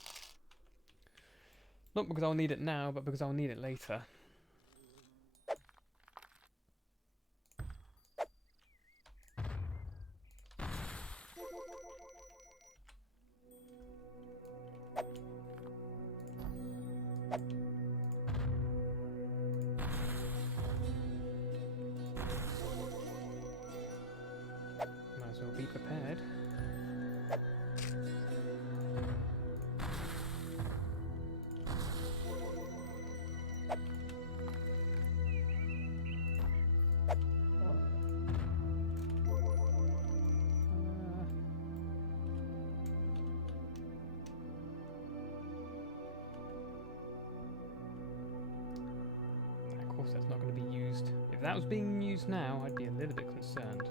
Not because I'll need it now, but because I'll need it later. Might as well be prepared. Of course that's not going to be used. If that was being used now, I'd be a little bit concerned.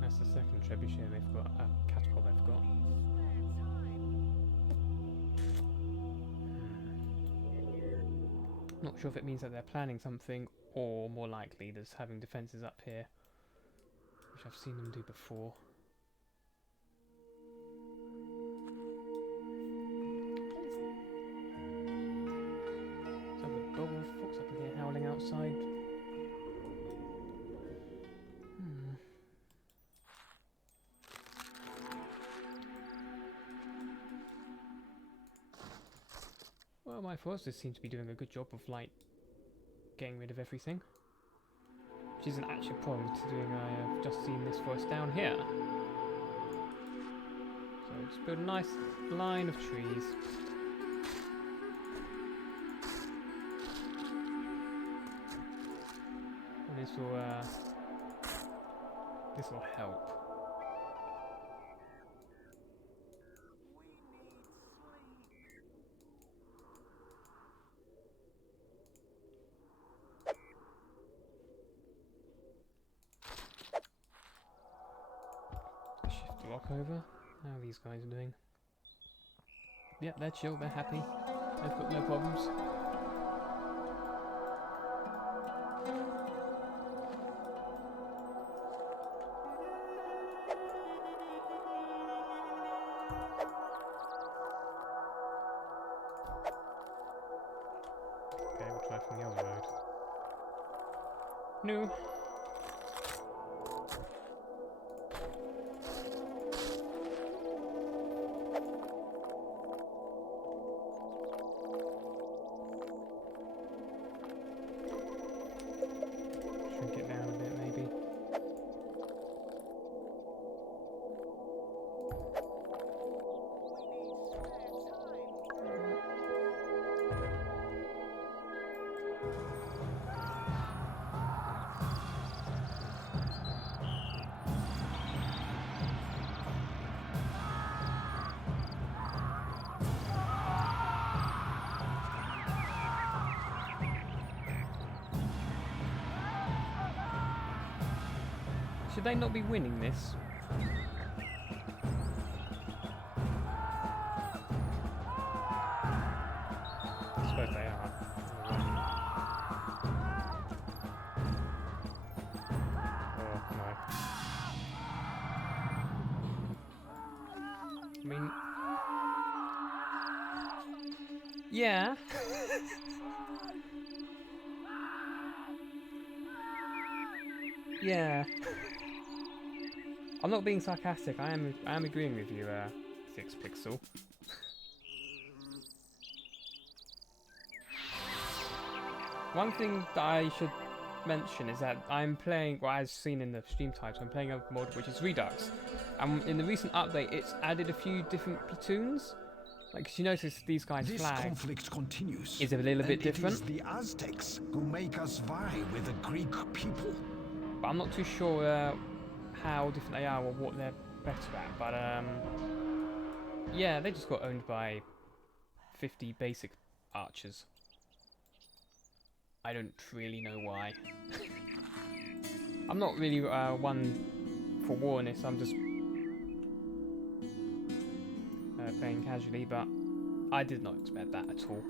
That's the second trebuchet they've got, catapult they've got. Not sure if it means that they're planning something, or more likely just having defences up here, which I've seen them do before. Is that a dog or a fox I can hear howling outside? Well, my foresters seem to be doing a good job of, like, getting rid of everything. Which isn't actually a problem considering I have just seen this forest down here. So just build a nice line of trees. And this will help. Shift the lock over. How are these guys doing? Yep, they're chill, they're happy. They've got no problems. Okay, we'll try from the other road. No. Shrink it down a bit, maybe. Should they not be winning this? I suppose they are. Oh, no. I mean... Yeah. Yeah. I'm not being sarcastic. I am agreeing with you, 6pixel. One thing that I should mention is that I'm playing, well, as seen in the stream title, I'm playing a mod which is Redux. And in the recent update, it's added a few different platoons. Like, 'cause you notice these guys' This flag conflict continues, is a little bit different. It is the Aztecs who make us vie with the Greek people. But I'm not too sure how different they are or what they're better at. But yeah, they just got owned by 50 basic archers. I don't really know why. I'm not really one for war in this. I'm just playing casually, but I did not expect that at all.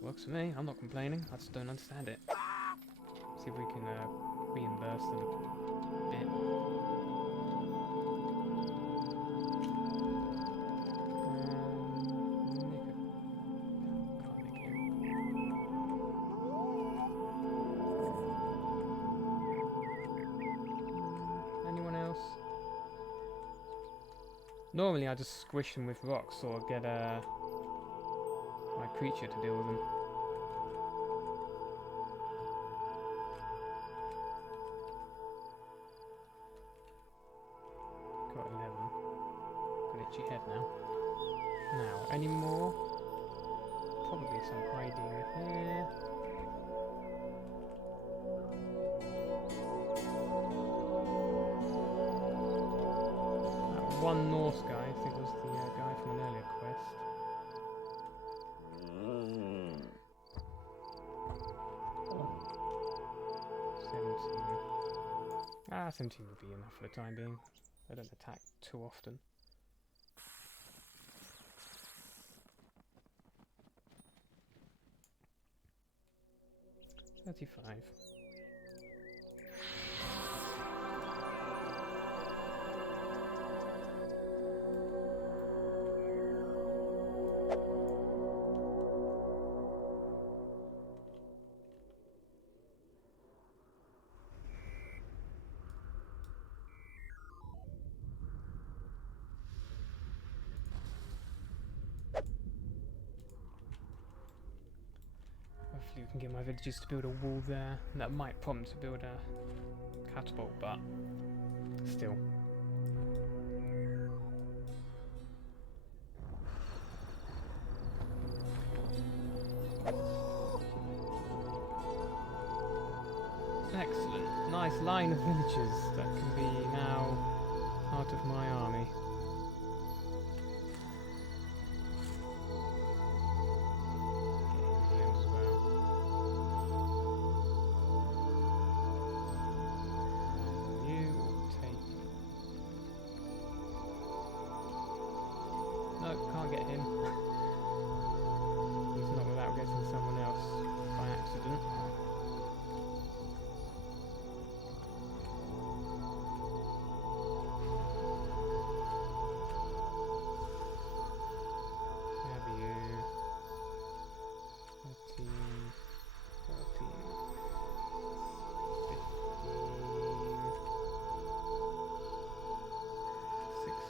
Works for me. I'm not complaining. I just don't understand it. See if we can reimburse them a bit. Can't nick him. Anyone else? Normally I just squish them with rocks or get my creature to deal with them. Got 11. Got itchy head now. Now, any more? Probably some hiding here. That one Norse guy, I think was the guy from an earlier quest. 17 would be enough for the time being. They don't attack too often. $35. Hopefully we can get my villagers to build a wall there. That might prompt to build a catapult, but still. Excellent. Nice line of villagers that can be now part of my army. Can't get him. He's not without getting someone else by accident. Have you 13, 14, 15, 16.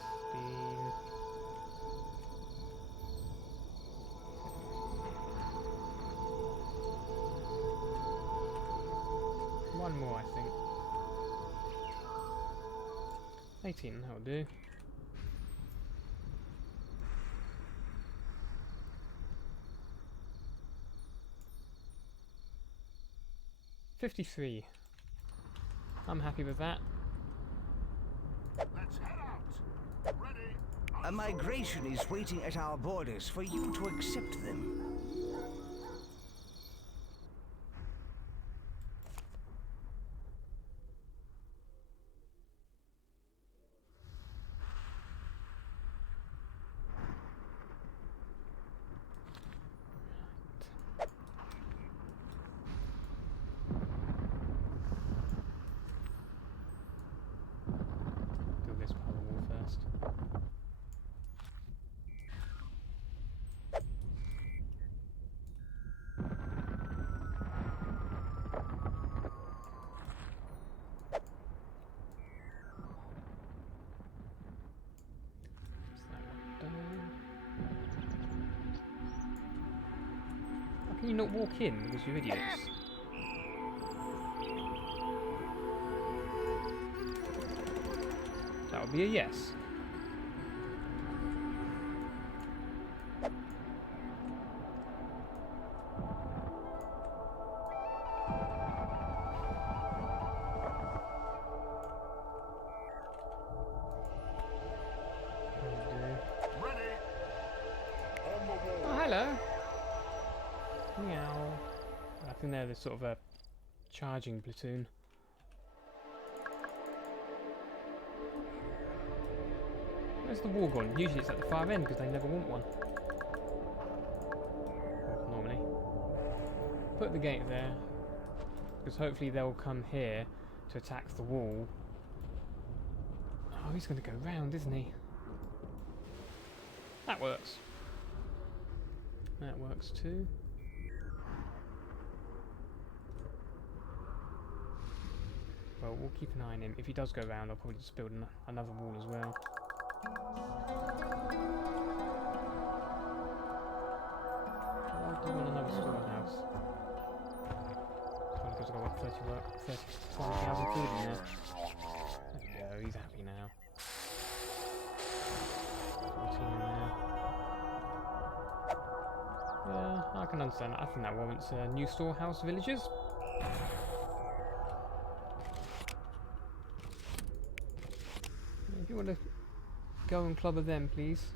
One more, I think. 18, that'll do. $53. I'm happy with that. Let's head out. Ready? A migration is waiting at our borders for you to accept them. Can you not walk in because you're idiots? That would be a yes. Oh, hello. Meow. I think they're the sort of a charging platoon. Where's the wall gone? Usually it's at the far end because they never want one. Well, normally. Put the gate there. Because hopefully they'll come here to attack the wall. Oh, he's going to go round, isn't he? That works. That works too. Well, we'll keep an eye on him. If he does go round, I'll probably just build another wall as well. I do want another storehouse. Probably because I've got 30,000 food in there. There we go, he's happy now. 14 in there. Yeah, I can understand that. I think that warrants new storehouse villagers. If you want to go and clobber them, please.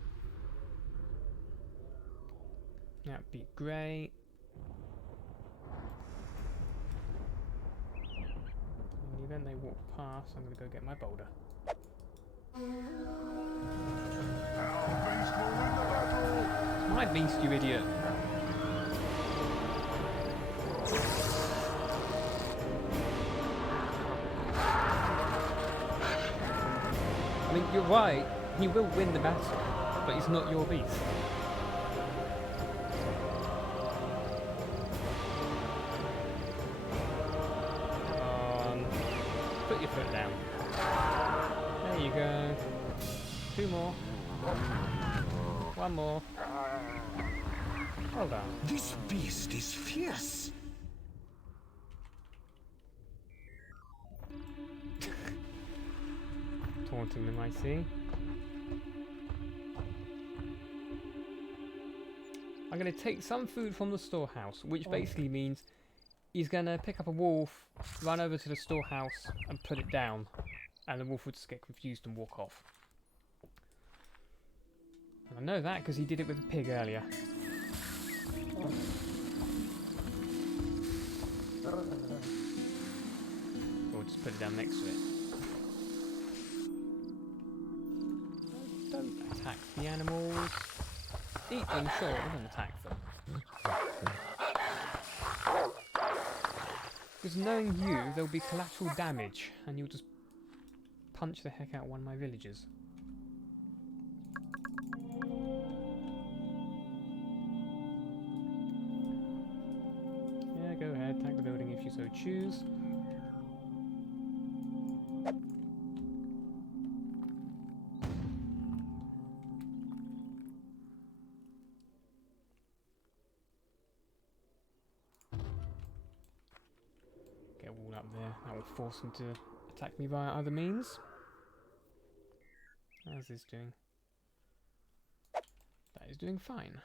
That'd be great. In the event they walk past, I'm going to go get my boulder. It's my beast, you idiot. I mean, you're right, he will win the battle, but he's not your beast. Come on, put your foot down. There you go. 2 more. 1 more. Well done. This beast is fierce. Taunting them, I see. I'm going to take some food from the storehouse, which basically means he's going to pick up a wolf, run over to the storehouse and put it down, and the wolf would just get confused and walk off. And I know that because he did it with a pig earlier. Or just put it down next to it. Don't attack the animals. Eat them, sure, but don't attack them. Because knowing you, there'll be collateral damage, and you'll just punch the heck out of one of my villagers. Yeah, go ahead, attack the building if you so choose. Get a wall up there, that will force him to attack me via other means. How's this doing? That is doing fine.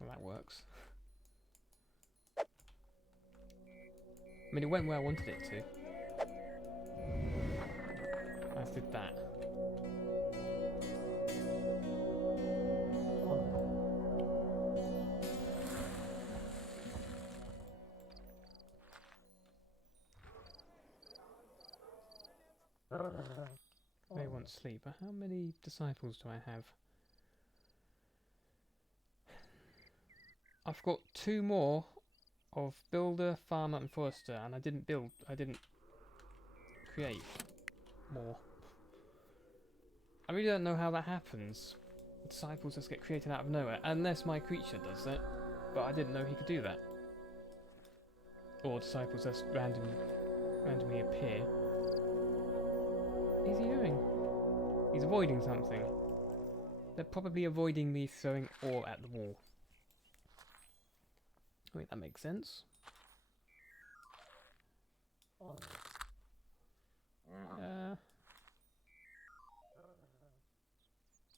Well, that works. I mean, it went where I wanted it to. As did that. They want sleep, but how many disciples do I have? I've got 2 more of builder, farmer and forester, and I didn't create more. I really don't know how that happens. Disciples just get created out of nowhere, unless my creature does it, but I didn't know he could do that. or disciples just randomly appear. What is he doing? He's avoiding something. They're probably avoiding me throwing ore at the wall. Wait, that makes sense.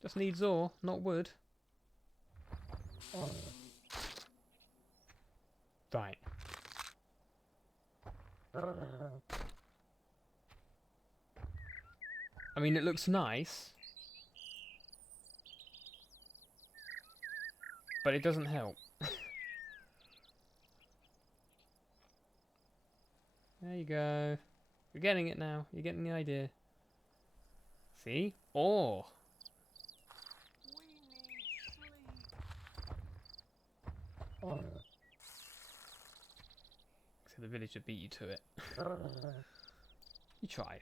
Just needs ore, not wood. Right. I mean, it looks nice, but it doesn't help. There you go. You're getting it now. You're getting the idea. See? Ore. So the villager beat you to it. You tried.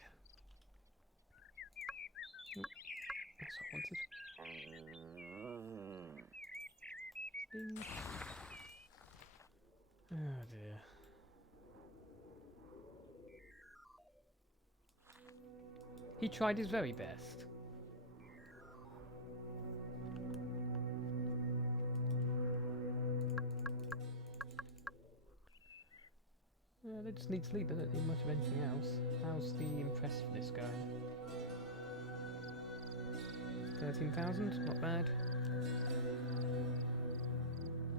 Oop. That's what I wanted. Ding. Oh dear. He tried his very best. They just need sleep, they don't need much of anything else. How's the impress for this going? 13,000? Not bad.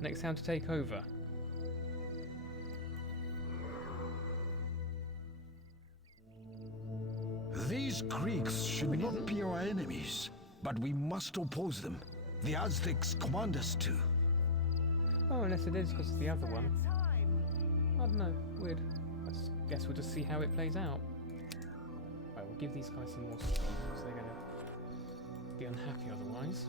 Next town to take over. These Greeks should not be our enemies, but we must oppose them. The Aztecs command us to. Oh, unless it is because of the other one. I don't know. Weird. I guess we'll just see how it plays out. Right, we'll give these guys some more speed because they're going to be unhappy otherwise.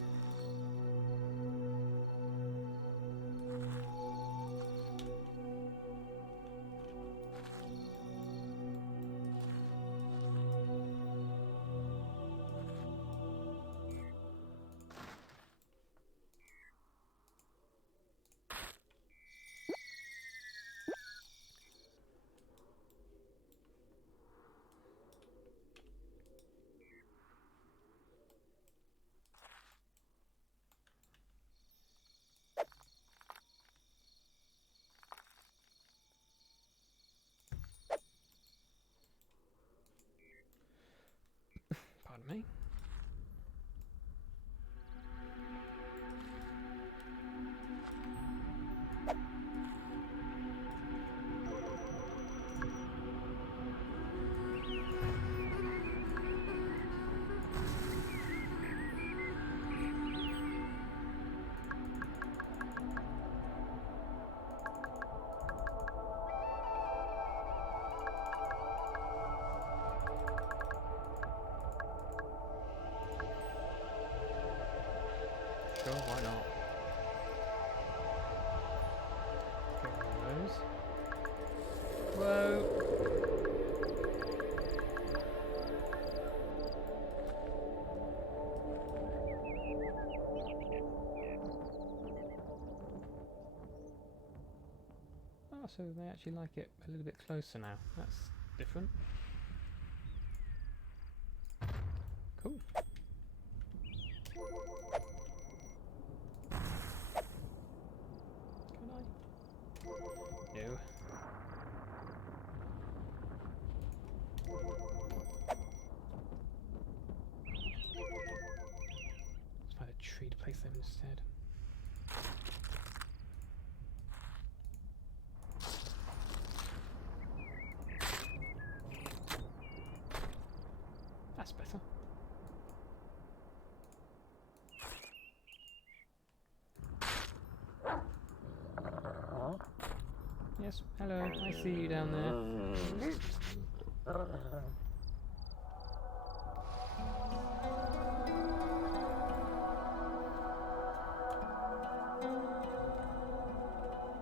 Pardon me. Sure, why not? Get one of those. Whoa! Oh, so they actually like it a little bit closer now. That's different. Cool. No. Let's find a tree to place them instead. That's better. Yes, hello, I see you down there.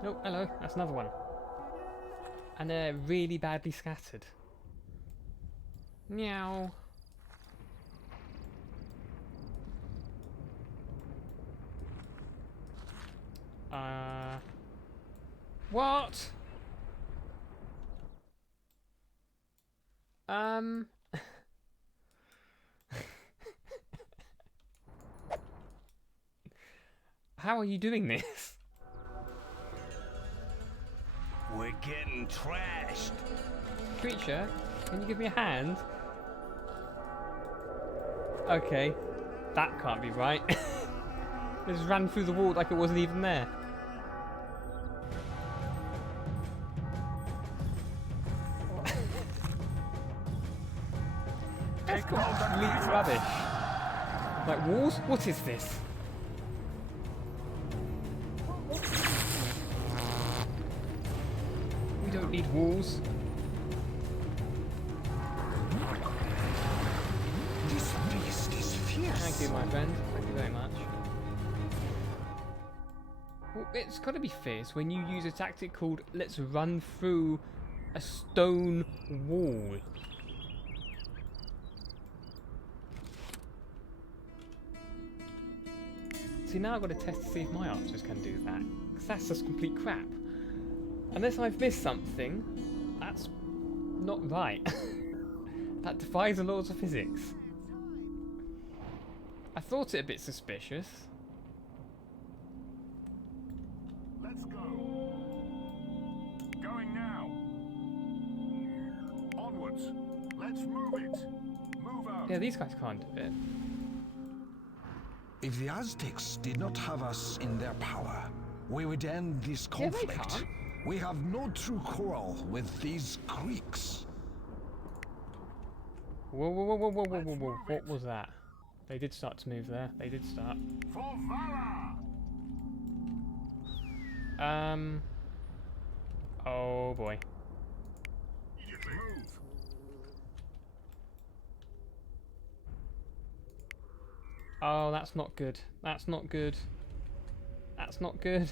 Oh, hello, that's another one. And they're really badly scattered. Meow. What? How are you doing this? We're getting trashed. Creature, can you give me a hand? Okay, that can't be right. It just ran through the wall like it wasn't even there. That's complete rubbish. Like walls? What is this? We don't need walls. This beast is fierce. Thank you, my friend. Thank you very much. Well, it's got to be fierce when you use a tactic called "let's run through a stone wall." See, now I've got to test to see if my archers can do that, because that's just complete crap. Unless I've missed something, that's not right. That defies the laws of physics. I thought it a bit suspicious. Let's go. Going now. Onwards. Let's move it. Move out. Yeah, these guys can't do it. If the Aztecs did not have us in their power, we would end this Yeah, they conflict. can't. We have no true quarrel with these Greeks. Whoa, whoa, whoa, whoa, whoa, whoa, whoa, whoa. What was that? They did start to move there. They did start. For valor. Oh boy. Move. Oh, that's not good. That's not good. That's not good.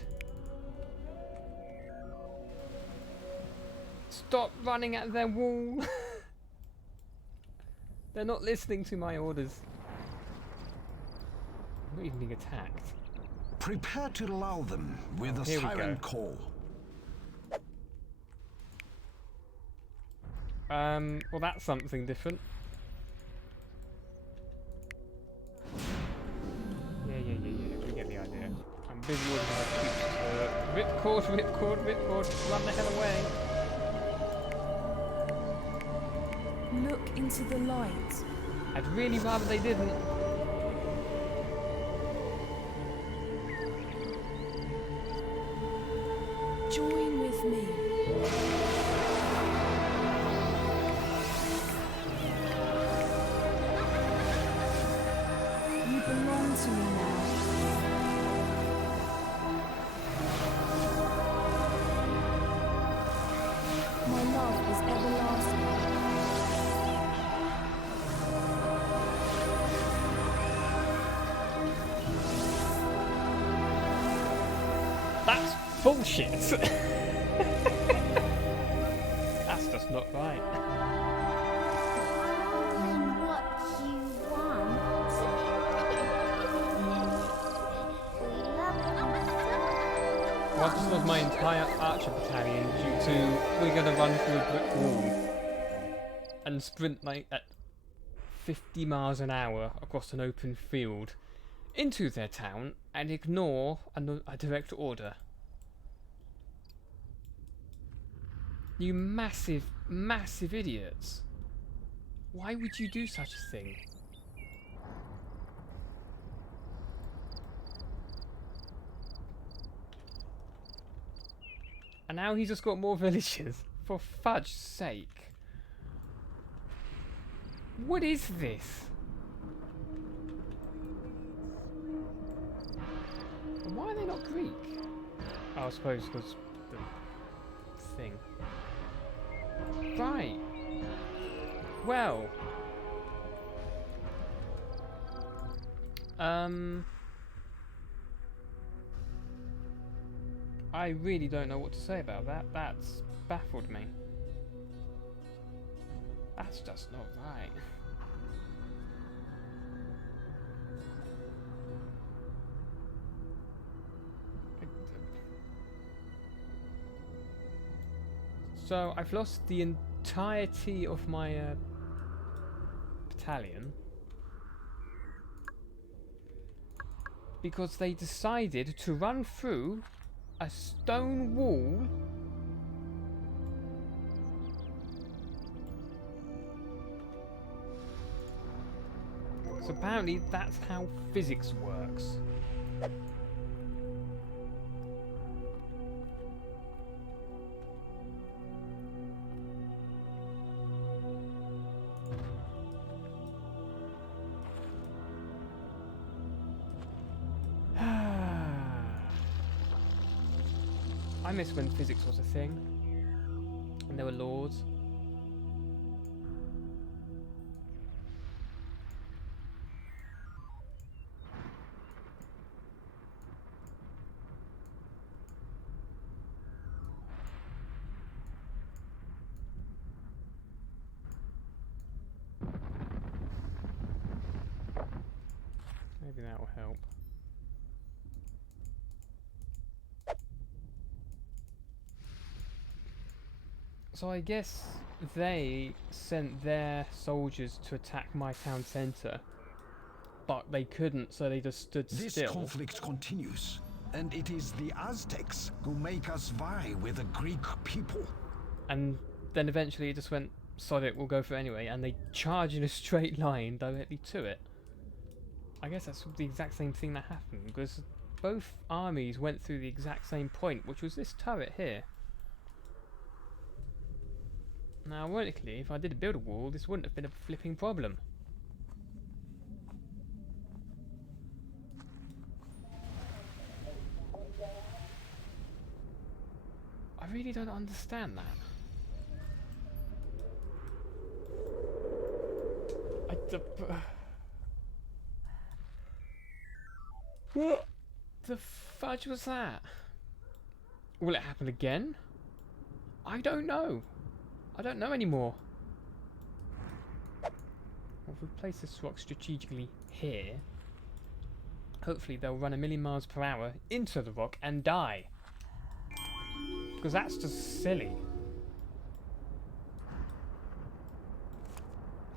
Stop running at their wall. They're not listening to my orders. I'm not even being attacked. Prepare to lull them with a Here we siren go. call. Well, that's something different. Yeah. We get the idea. I'm busy with my ripcord, run the hell away. Look into the light. I'd really rather they didn't. Join with me. You belong to me now. My love is everlasting. That's bullshit. That's just not right. What you want. Once lost my entire archer battalion due to we're gonna run through a brick wall and sprint like at 50 miles an hour across an open field into their town and ignore a direct order. You massive, massive idiots. Why would you do such a thing? And now he's just got more villages. For fudge's sake. What is this? Why are they not Greek? Oh, I suppose because the thing. Right. Well. I really don't know what to say about that. That's baffled me. That's just not right. So I've lost the entirety of my battalion because they decided to run through a stone wall so apparently that's how physics works. I miss when physics was a thing and there were laws. Maybe that will help. So I guess they sent their soldiers to attack my town centre, but they couldn't, so they just stood still. This conflict continues, and it is the Aztecs who make us vie with the Greek people. And then eventually it just went, sod it, we'll go for it anyway, and they charge in a straight line directly to it. I guess that's the exact same thing that happened, because both armies went through the exact same point, which was this turret here. Now, ironically, if I did build a wall, this wouldn't have been a flipping problem. I really don't understand that. What the fudge was that? Will it happen again? I don't know. I don't know anymore. Well, if we place this rock strategically here, hopefully they'll run 1,000,000 miles per hour into the rock and die. Because that's just silly.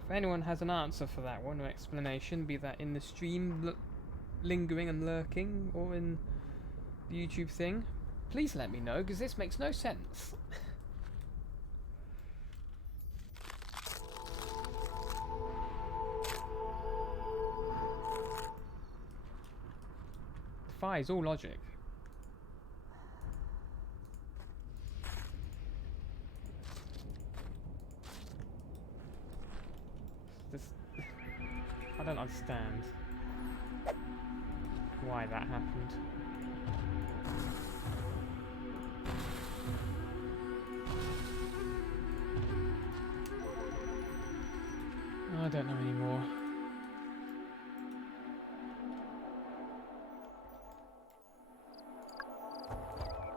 If anyone has an answer for that one or explanation, be that in the stream lingering and lurking or in the YouTube thing, please let me know, because this makes no sense. Defies all logic. This, I don't understand why that happened. I don't know anymore.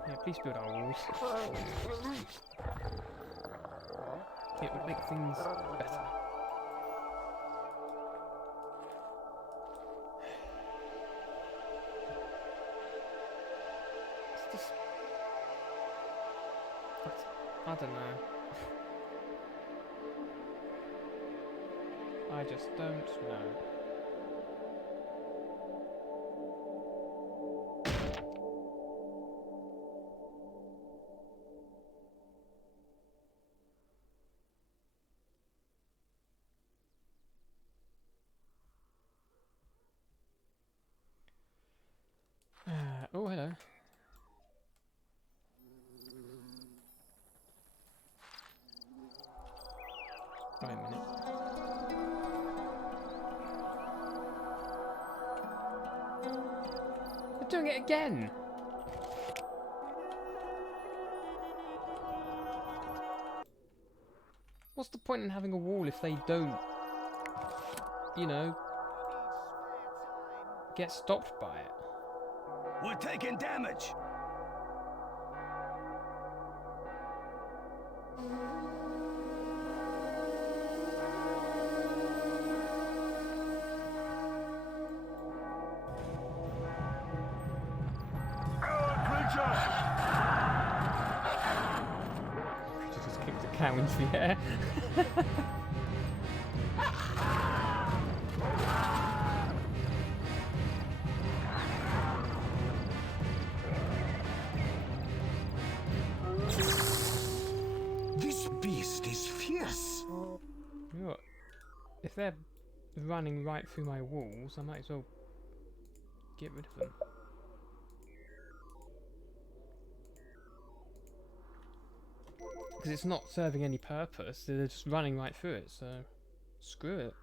Yeah, please build our walls. It would make things better. It's just... I don't know. I just don't know. Oh, hello. Wait a minute. They're doing it again! What's the point in having a wall if they don't, you know, get stopped by it? We're taking damage! Just kicked a cow into the air. This beast is fierce. You know what? If they're running right through my walls, I might as well get rid of them. Because it's not serving any purpose, they're just running right through it, so screw it.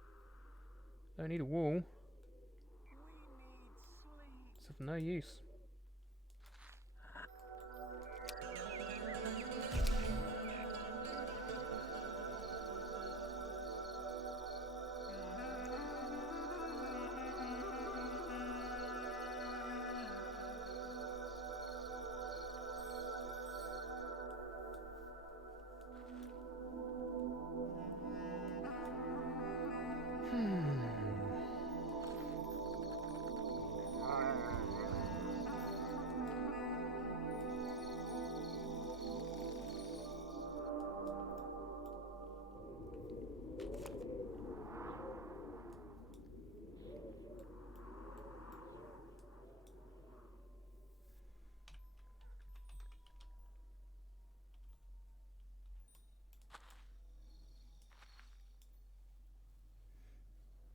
Don't need a wall. It's of no use.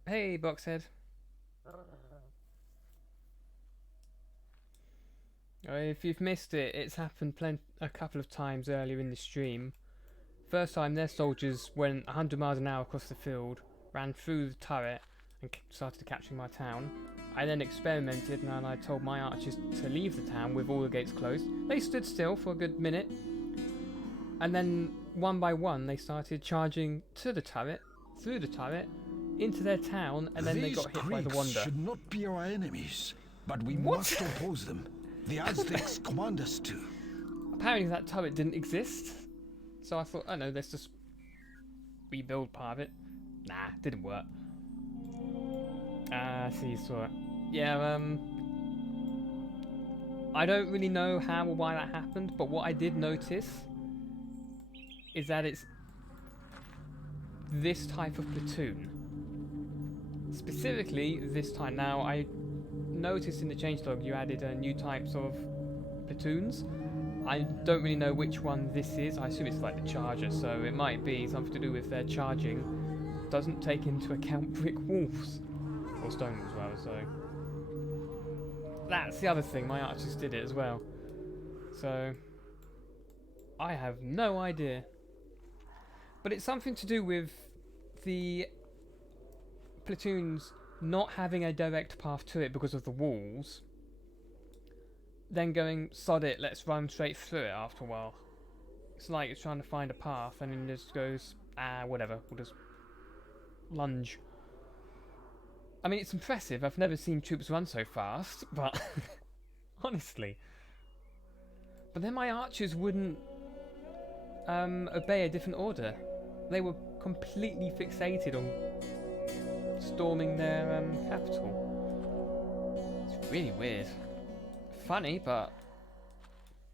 Hey, Boxhead. If you've missed it, it's happened a couple of times earlier in the stream. First time, their soldiers went 100 miles an hour across the field, ran through the turret, and started capturing my town. I then experimented, and I told my archers to leave the town with all the gates closed. They stood still for a good minute, and then one by one, they started charging to the turret, through the turret, into their town, and then they got hit by the Greeks Wander. should not be our enemies, but we What? must oppose them. The Aztecs command us to. Apparently that turret didn't exist, so I thought, oh no, let's just rebuild part of it. Nah, didn't work. So you saw it. Yeah, I don't really know how or why that happened, but what I did notice is that it's this type of platoon. Specifically this time. Now, I noticed in the changelog you added new types of platoons. I don't really know which one this is. I assume it's like the charger, so it might be something to do with their charging. Doesn't take into account brick walls. Or stone walls, rather, so... That's the other thing, my archers did it as well. So... I have no idea. But it's something to do with the platoons not having a direct path to it because of the walls, then going, sod it, let's run straight through it after a while. It's like it's trying to find a path and then just goes, whatever, we'll just lunge. I mean, it's impressive, I've never seen troops run so fast, but honestly. But then my archers wouldn't obey a different order. They were completely fixated on storming their capital. It's really weird. Funny, but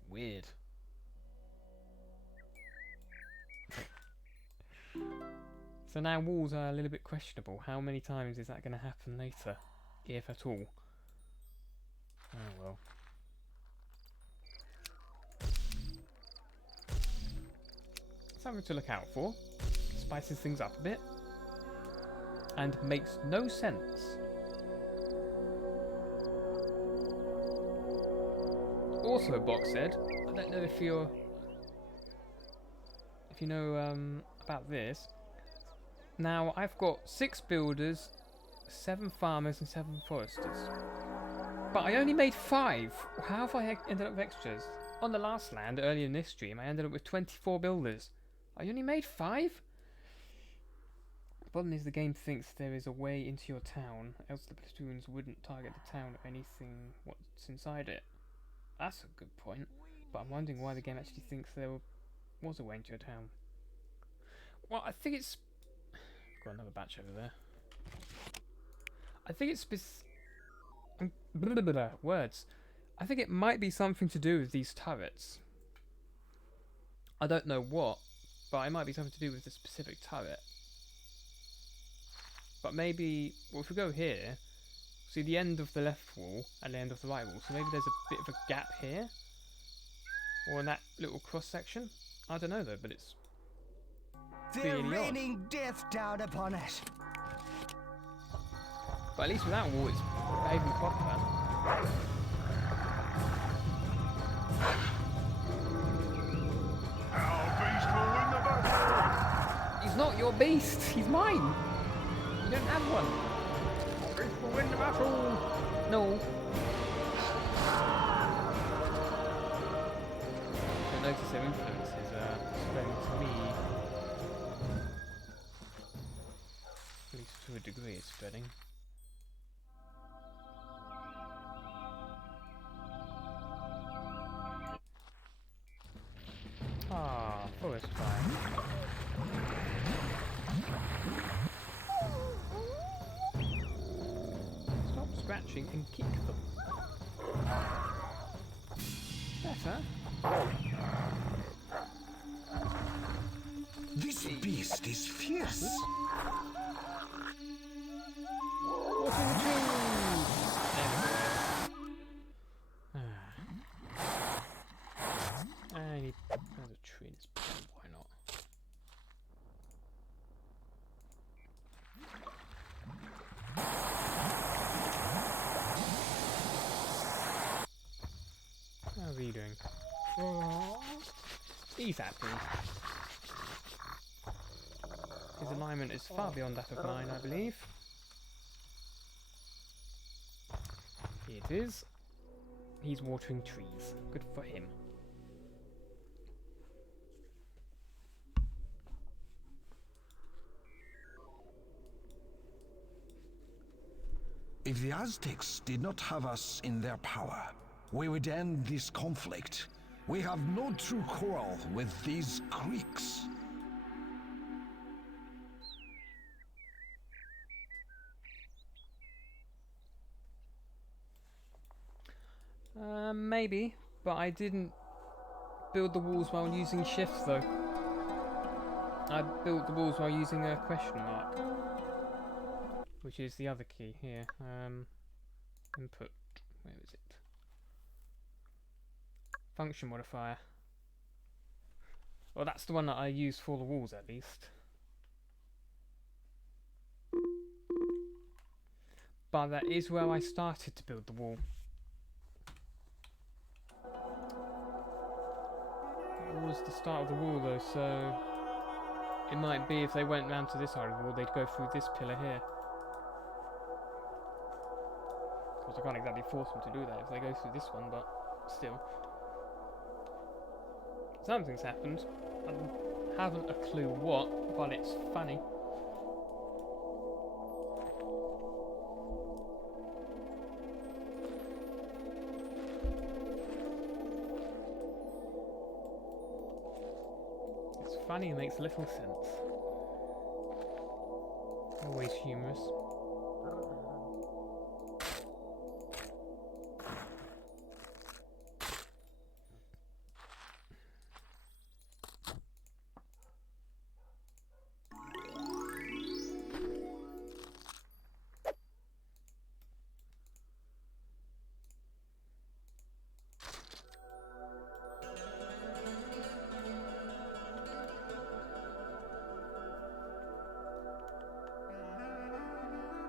weird. So now walls are a little bit questionable. How many times is that going to happen later? If at all. Oh well. Something to look out for. Spices things up a bit. And makes no sense. Also, Box said, I don't know if you know about this. Now, I've got 6 builders, 7 farmers and 7 foresters. But I only made 5. How have I ended up with extras? On the last land, earlier in this stream, I ended up with 24 builders. I only made 5? The problem is the game thinks there is a way into your town, else the platoons wouldn't target the town or anything what's inside it. That's a good point, but I'm wondering why the game actually thinks there was a way into your town. Well, I think it's... Got another batch over there. I think it's words. I think it might be something to do with these turrets. I don't know what, but it might be something to do with the specific turret. But maybe, well, if we go here, see the end of the left wall and the end of the right wall, so maybe there's a bit of a gap here, or in that little cross section. I don't know though, but it's They're really odd. raining death down upon us. But at least with that wall, it's behaving proper. He's not your beast, he's mine. You don't have one. Beast will win the battle. No. I notice their influence is spreading to me. At least to a degree it's spreading. Ah, forest fire. Stop scratching and kick them. Better. This beast is fierce. What's in the trees? There we go. I need another tree in this pond, why not? How are you doing? He's happy. His alignment is far beyond that of mine, I believe. Here it is. He's watering trees. Good for him. If the Aztecs did not have us in their power, we would end this conflict. We have no true quarrel with these Greeks. Maybe, but I didn't build the walls while using shift though. I built the walls while using a question mark, which is the other key here. Input, where is it? Function modifier. Well, that's the one that I use for the walls at least. But that is where I started to build the wall. That was the start of the wall though, so it might be if they went round to this side of the wall, they'd go through this pillar here. Of course, I can't exactly force them to do that if they go through this one, but still. Something's happened. I haven't a clue what, but it's funny. It's funny and makes little sense. Always humorous.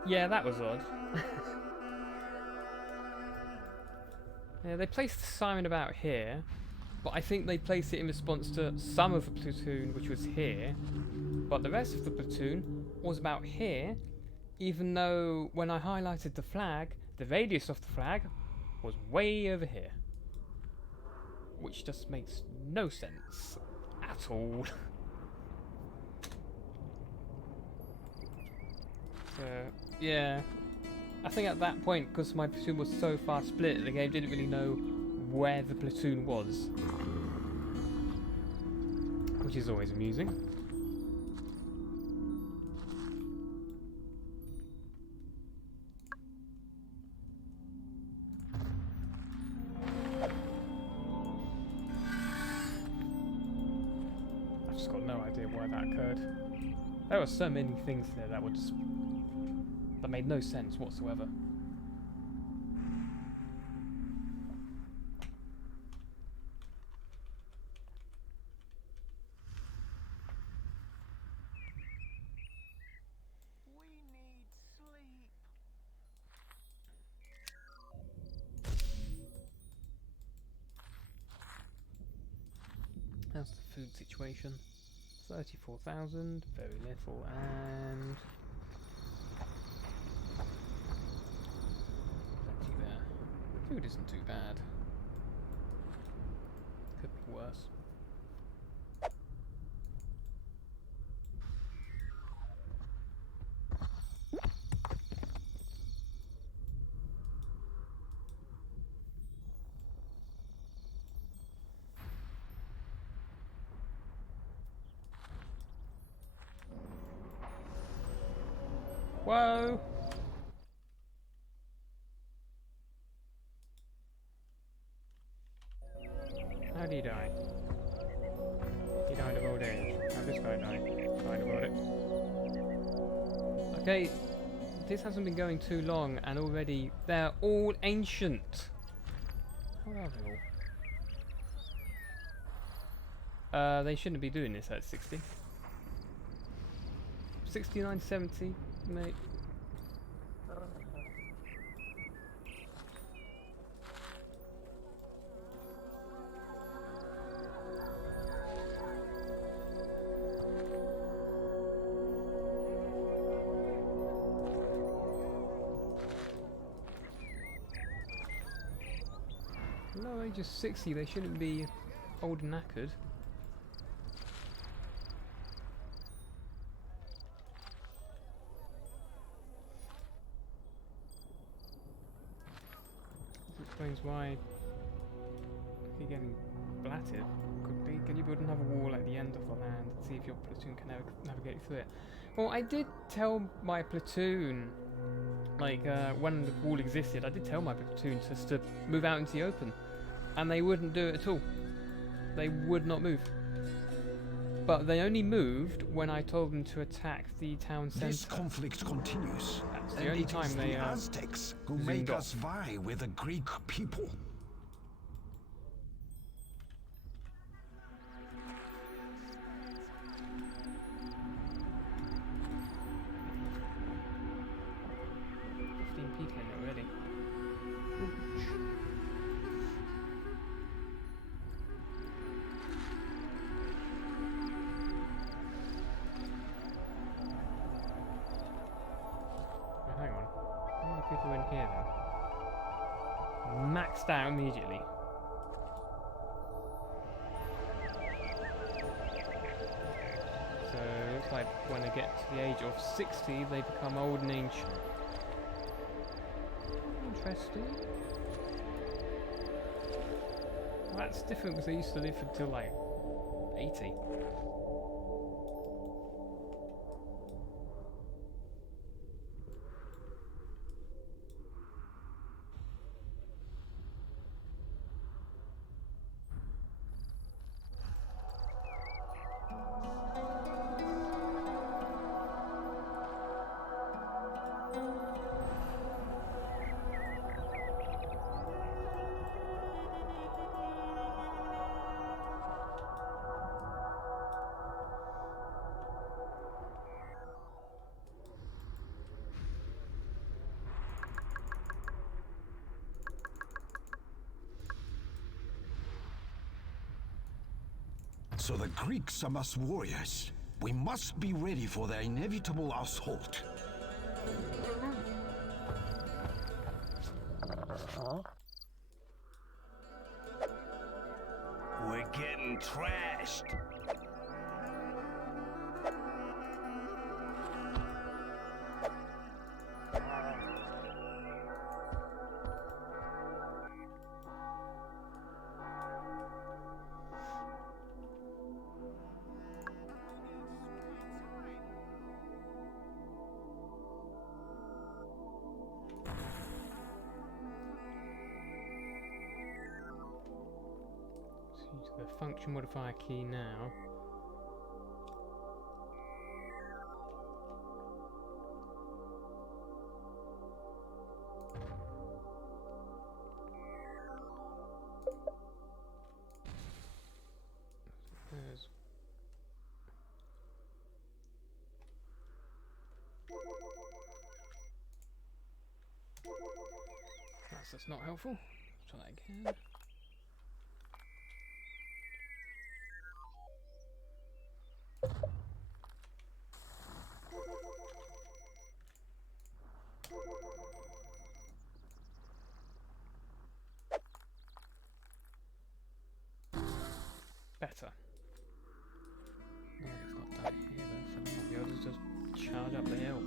Yeah, that was odd. Yeah, they placed the siren about here, but I think they placed it in response to some of the platoon, which was here, but the rest of the platoon was about here, even though when I highlighted the flag, the radius of the flag was way over here. Which just makes no sense at all. So, yeah, I think at that point, because my platoon was so far split, the game didn't really know where the platoon was, which is always amusing. I've just got no idea why that occurred. There were so many things there that that made no sense whatsoever. How's the food situation? 34,000, very little, and plenty there. Food isn't too bad. Could be worse. Whoa! How did he die? He died of old age. How this guy died? Died of old age. Okay, this hasn't been going too long, and already they're all ancient. How are they all? They shouldn't be doing this at 60. 69, 70, mate. No, age of 60, they shouldn't be old and knackered. This explains why you're getting blatted. Could be. Can you build another wall at the end of the land and see if your platoon can navigate through it? Well, I did tell my platoon, like, when the wall existed, I did tell my platoon just to move out into the open. And they wouldn't do it at all. They would not move. But they only moved when I told them to attack the town centre. This conflict continues. That's the only time they the Aztecs who make us vie with the Greek people. People in it already. Hang on. How many people are in here then? Maxed out immediately. So it looks like when they get to the age of 60, they become old and ancient. Interesting. Well, that's different because they used to live until like 80. So the Greeks are mass warriors. We must be ready for their inevitable assault. We're getting trashed. The function modifier key now. guess that's not helpful. Try that again. Better. No, it's not done here though, so I might be able to just charge up the hill.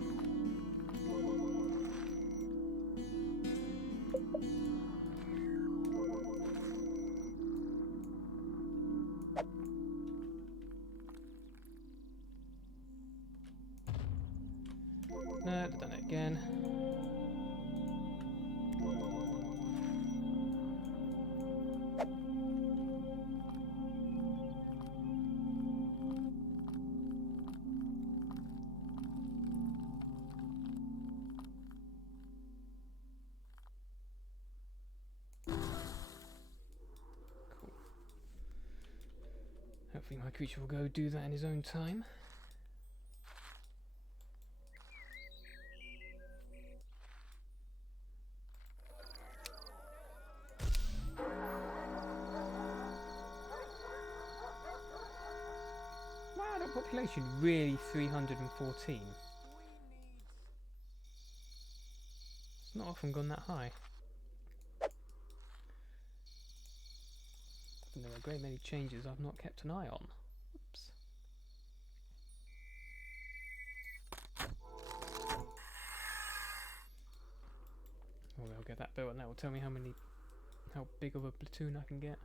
No, I've done it again. Cool. Hopefully my creature will go do that in his own time. Wow, adult population really 314. It's not often gone that high. And there are a great many changes I've not kept an eye on. Oops. Oh, I'll get that built and that will tell me how big of a platoon I can get.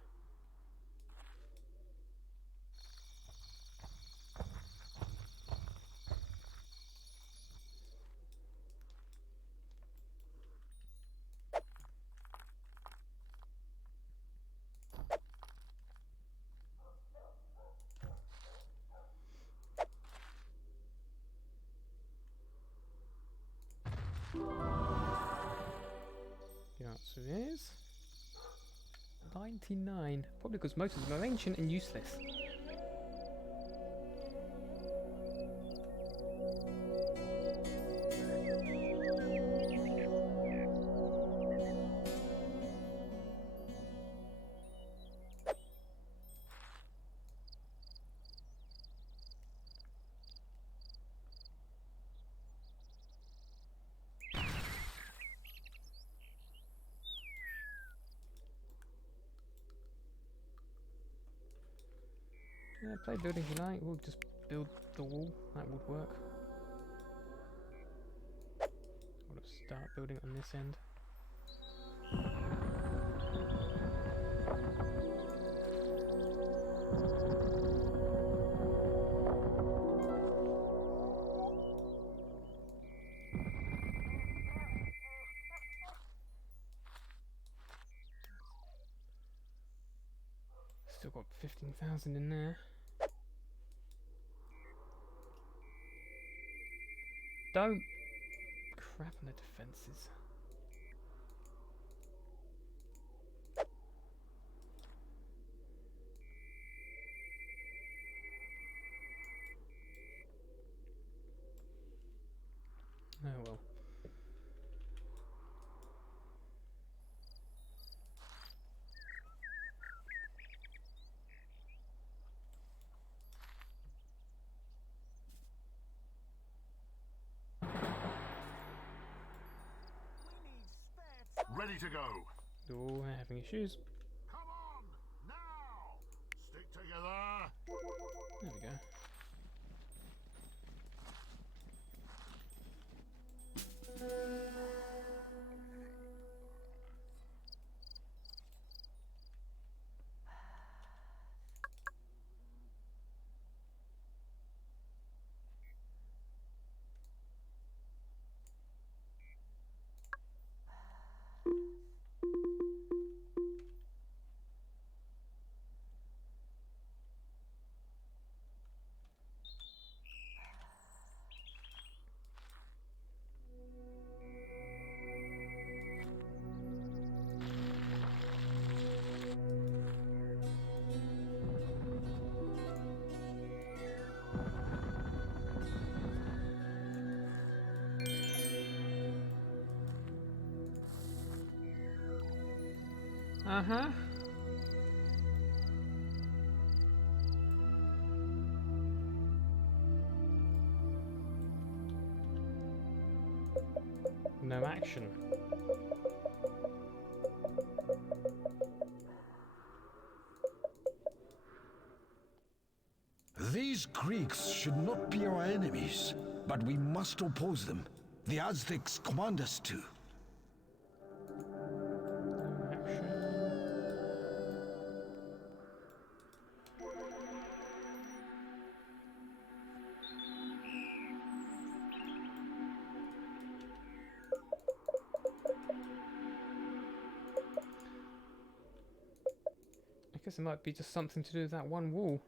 The answer is 99. Probably because most of them are ancient and useless. Yeah, play building if you like. We'll just build the wall. That would work. We'll just start building on this end. Still got 15,000 in there. Don't crap on the defences. Oh well. Ready to go. Oh, we're having issues. Come on, now. Stick together. There we go. Uh-huh. No action. These Greeks should not be our enemies, but we must oppose them. The Aztecs command us to. No action. I guess it might be just something to do with that one wall.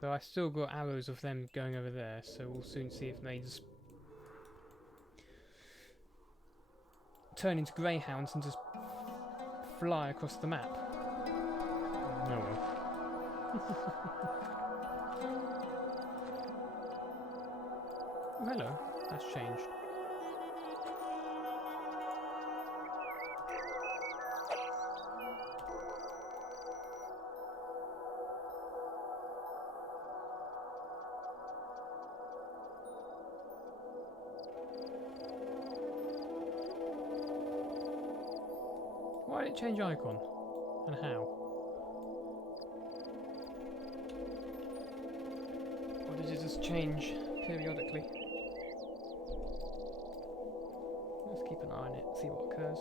Though I still got arrows of them going over there, so we'll soon see if they just turn into greyhounds and just fly across the map. Oh well. Oh, hello, that's changed. Why did it change icon? And how? Or did it just change periodically? Let's keep an eye on it, see what occurs.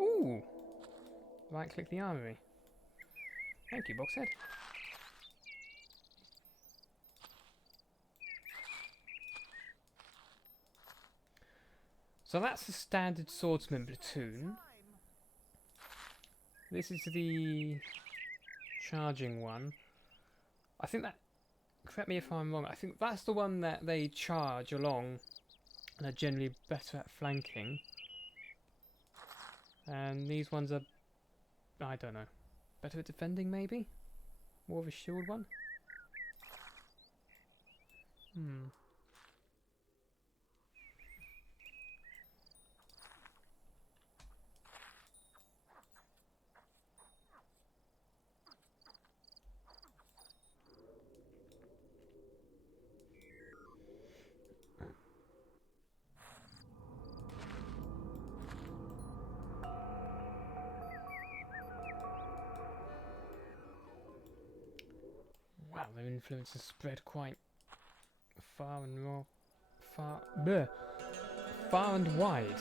Ooh! Right click the armory. Thank you, Boxhead. So that's the standard swordsman platoon. This is the charging one. I think that, correct me if I'm wrong, I think that's the one that they charge along and are generally better at flanking. And these ones are, I don't know, better at defending maybe? More of a shield one? Wow, their influence has spread quite far and far and wide.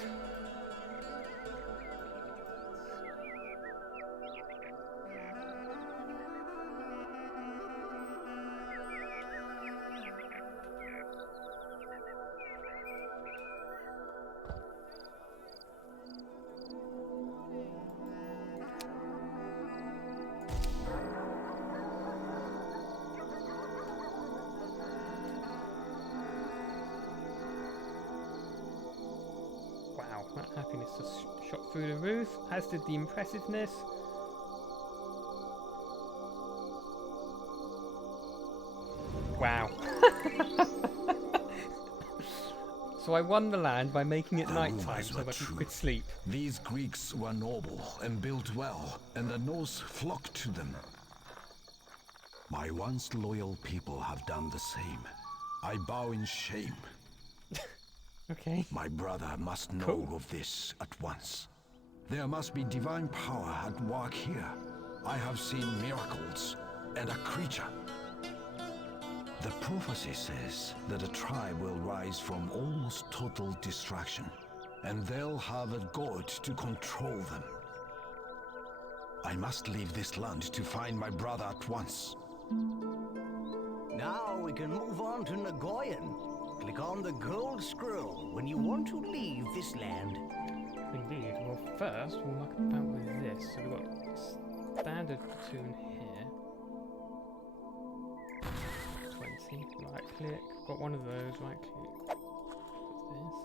Wow, that happiness just shot through the roof, as did the impressiveness. Wow. So I won the land by making it nighttime so that I could sleep. These Greeks were noble and built well, and the Norse flocked to them. My once loyal people have done the same. I bow in shame. Okay. My brother must know of this at once. There must be divine power at work here. I have seen miracles and a creature. The prophecy says that a tribe will rise from almost total destruction, and they'll have a god to control them. I must leave this land to find my brother at once. Now we can move on to Nagoyan. Click on the gold scroll when you want to leave this land. Indeed. Well, first we'll muck about with this. So we've got standard platoon here. 20. 20. Right click. Got one of those. Right click. What's this?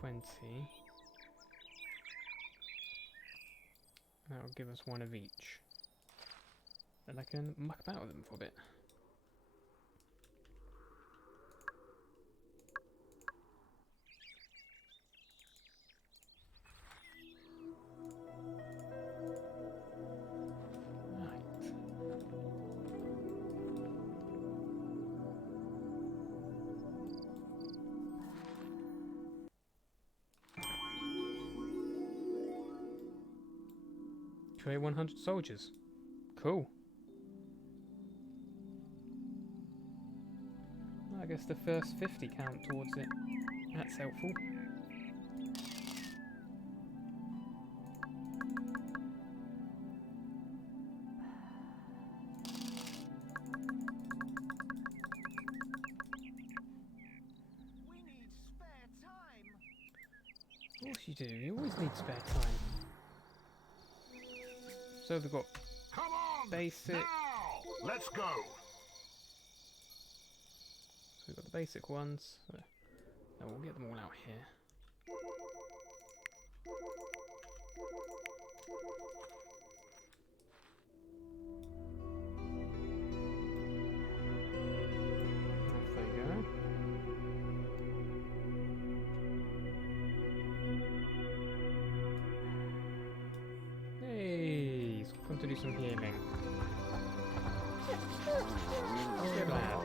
20. That'll give us one of each. And I can muck about with them for a bit. Create 100 soldiers. Cool. I guess the first 50 count towards it. That's helpful. We need spare time. Of course you do. You always need spare time. So they've got Come on! basic. Now! Let's go! So we've got the basic ones. So now we'll get them all out here. Off they go. Hey, he's come to do some healing. Good lad.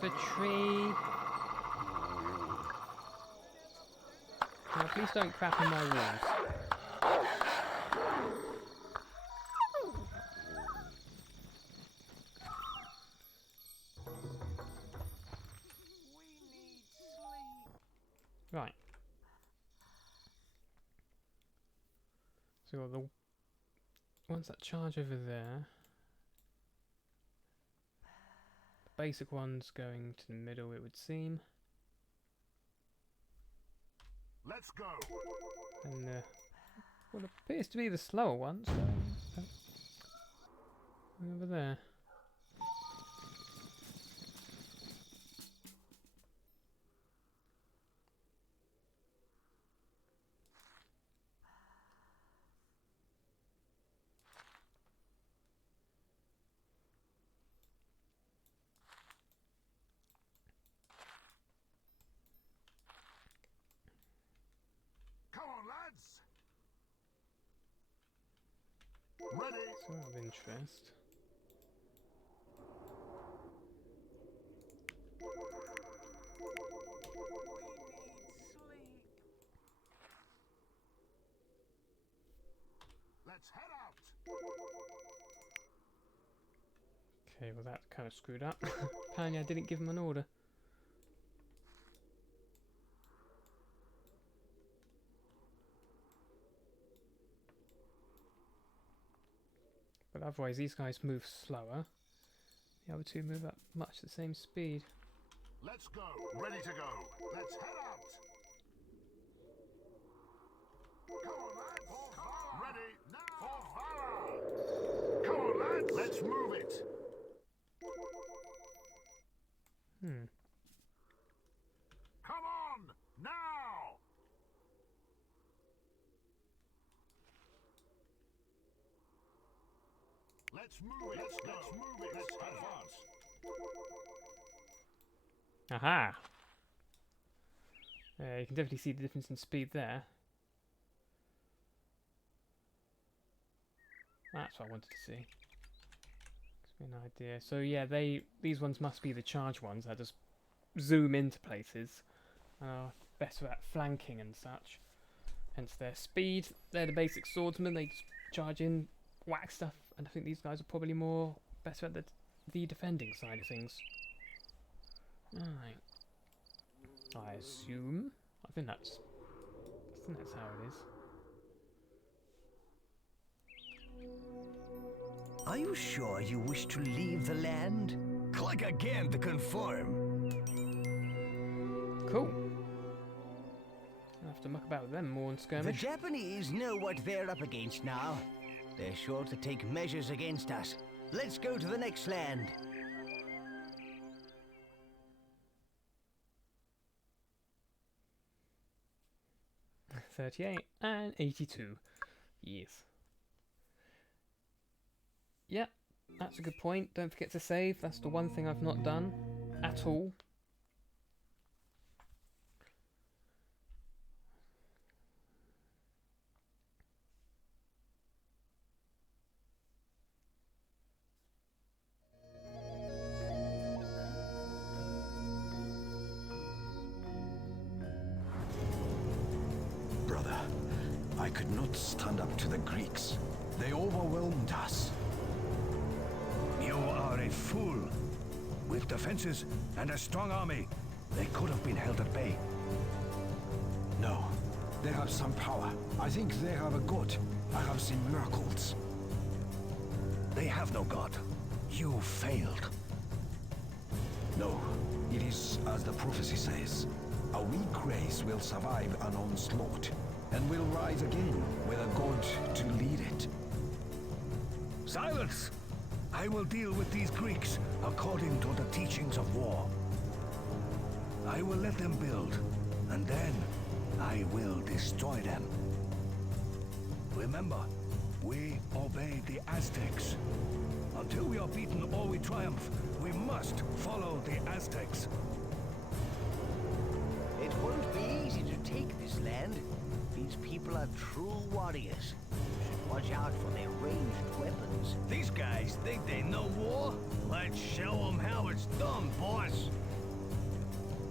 The tree. Now, please don't crap in my walls. Right. So we've got the ones that charge over there. The basic ones going to the middle, it would seem. Let's go! And what appears to be the slower ones over there. Come on, lads! Ready! Sort of interest. Let's head out! Okay, well that kind of screwed up. Apparently I didn't give him an order. But otherwise these guys move slower. The other two move at much the same speed. Let's go! Ready to go! Let's head out! Come on, lads! Ready now! For valor! Come on, lads! Let's move it! Come on! Now! Let's move it! Let's go! Let's move it! Let's advance! Aha! You can definitely see the difference in speed there. That's what I wanted to see. Gives me an idea. So yeah, these ones must be the charge ones that just zoom into places and are better at flanking and such. Hence their speed. They're the basic swordsmen. They just charge in, whack stuff, and I think these guys are probably more better at the defending side of things. Alright. I assume. I think that's how it is. Are you sure you wish to leave the land? Click again to confirm. Cool. I'll have to muck about with them more in The skirmish. Japanese know what they're up against now. They're sure to take measures against us. Let's go to the next land. $38 and $82 years. Yep, that's a good point. Don't forget to save. That's the one thing I've not done at all. Brother, I could not stand up to the Greeks. They overwhelmed us. You are a fool. With defenses and a strong army, they could have been held at bay. No, they have some power. I think they have a god. I have seen miracles. They have no god. You failed. No, it is as the prophecy says. A weak race will survive an onslaught, and will rise again with a god to lead it. Silence! I will deal with these Greeks according to the teachings of war. I will let them build, and then I will destroy them. Remember, we obey the Aztecs. Until we are beaten or we triumph, we must follow the Aztecs. It won't be easy to take this land. These people are true warriors. You should watch out for their ranged weapons. These guys think they know war? Let's show them how it's done, boss.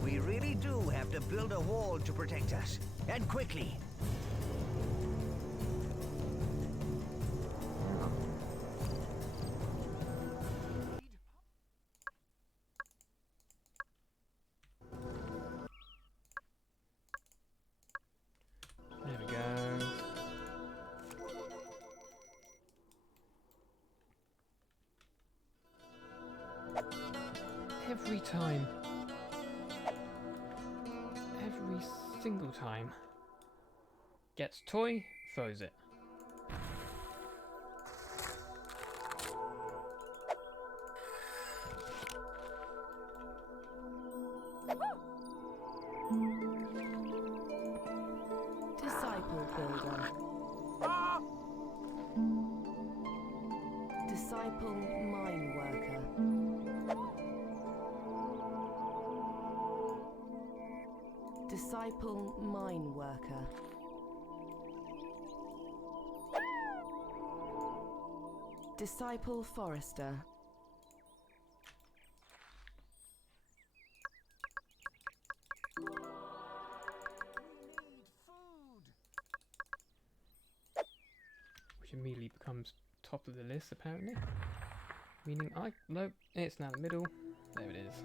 We really do have to build a wall to protect us. And quickly. There we go. Every time. Every single time. Gets toy, throws it. Disciple builder. Disciple mine worker. Disciple mine worker. Disciple forester. Which immediately becomes top of the list, apparently. Meaning nope, it's now the middle. There it is.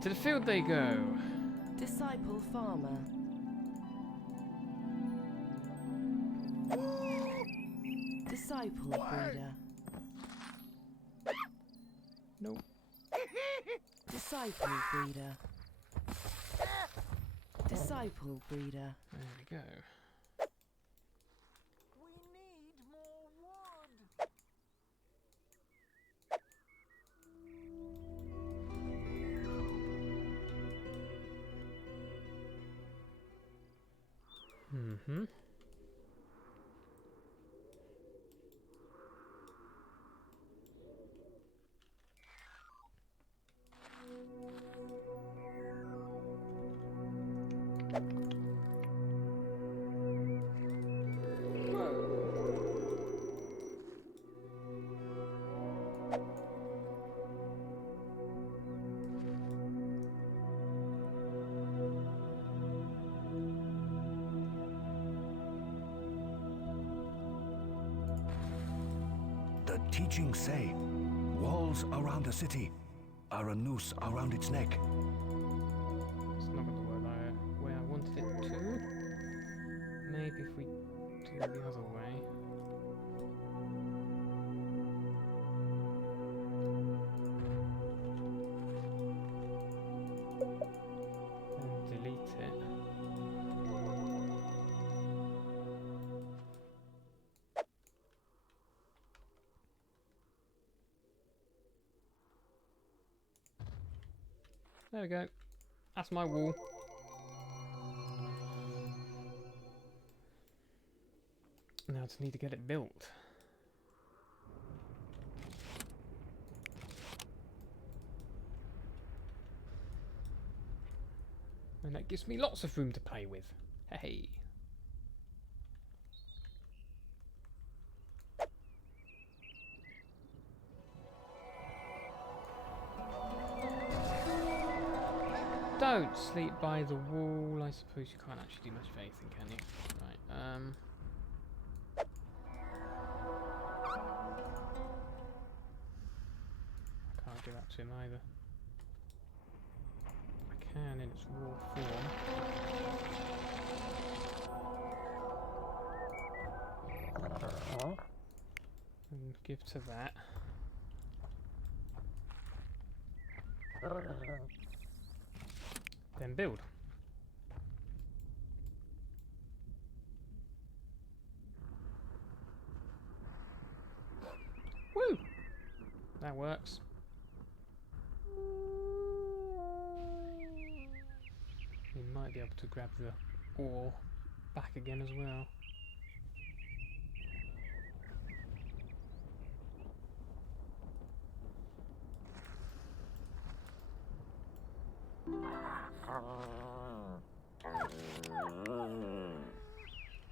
To the field they go. Disciple farmer. Disciple breeder. Nope. Disciple breeder. Disciple breeder. There we go. Mm-hmm. The teachings say, Walls around the city are a noose around its neck. It's not going to work where I wanted it to. Maybe if we do it the other way. And delete it. There we go. That's my wall. Now I just need to get it built. And that gives me lots of room to play with. Hey. Don't sleep by the wall. I suppose you can't actually do much of anything, can you? Right, I can't do that to him either. I can in its raw form. And give to that. Then build. Woo! That works. We might be able to grab the ore back again as well.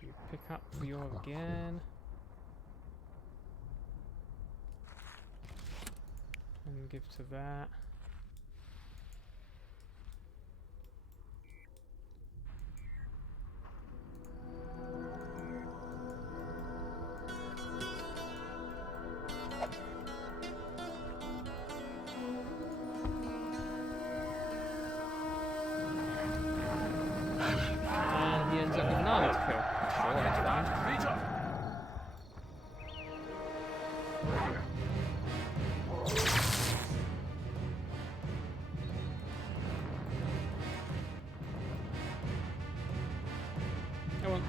You pick up the ore again. And give to that. And he ends up with an army to kill. Sure, that's fine. Come on.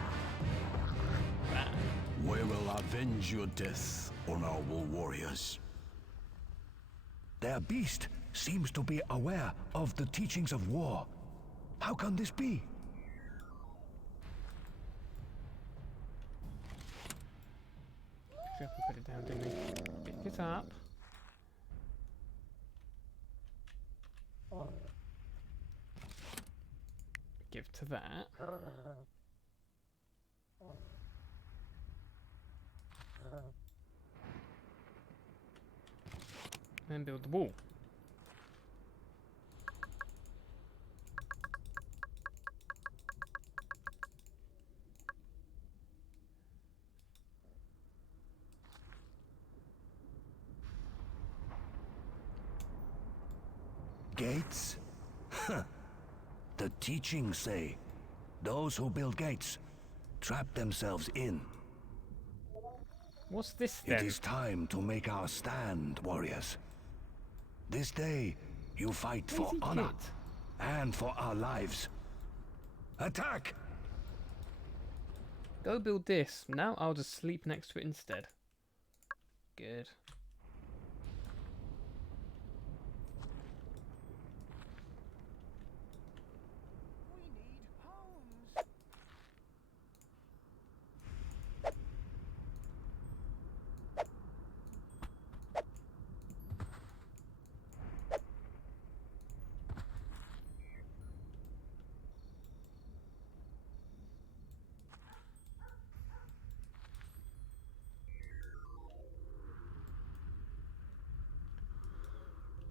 We will avenge your death on our war warriors. Their beast seems to be aware of the teachings of war. How can this be? Except we put it down, didn't we? Pick it up. Give to that. And build the wall. Gates? The teachings say, those who build gates trap themselves in. What's this then? It is time to make our stand, warriors. This day, you fight for honor and for our lives. Attack! Go build this. Now I'll just sleep next to it instead. Good.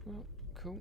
Well, cool.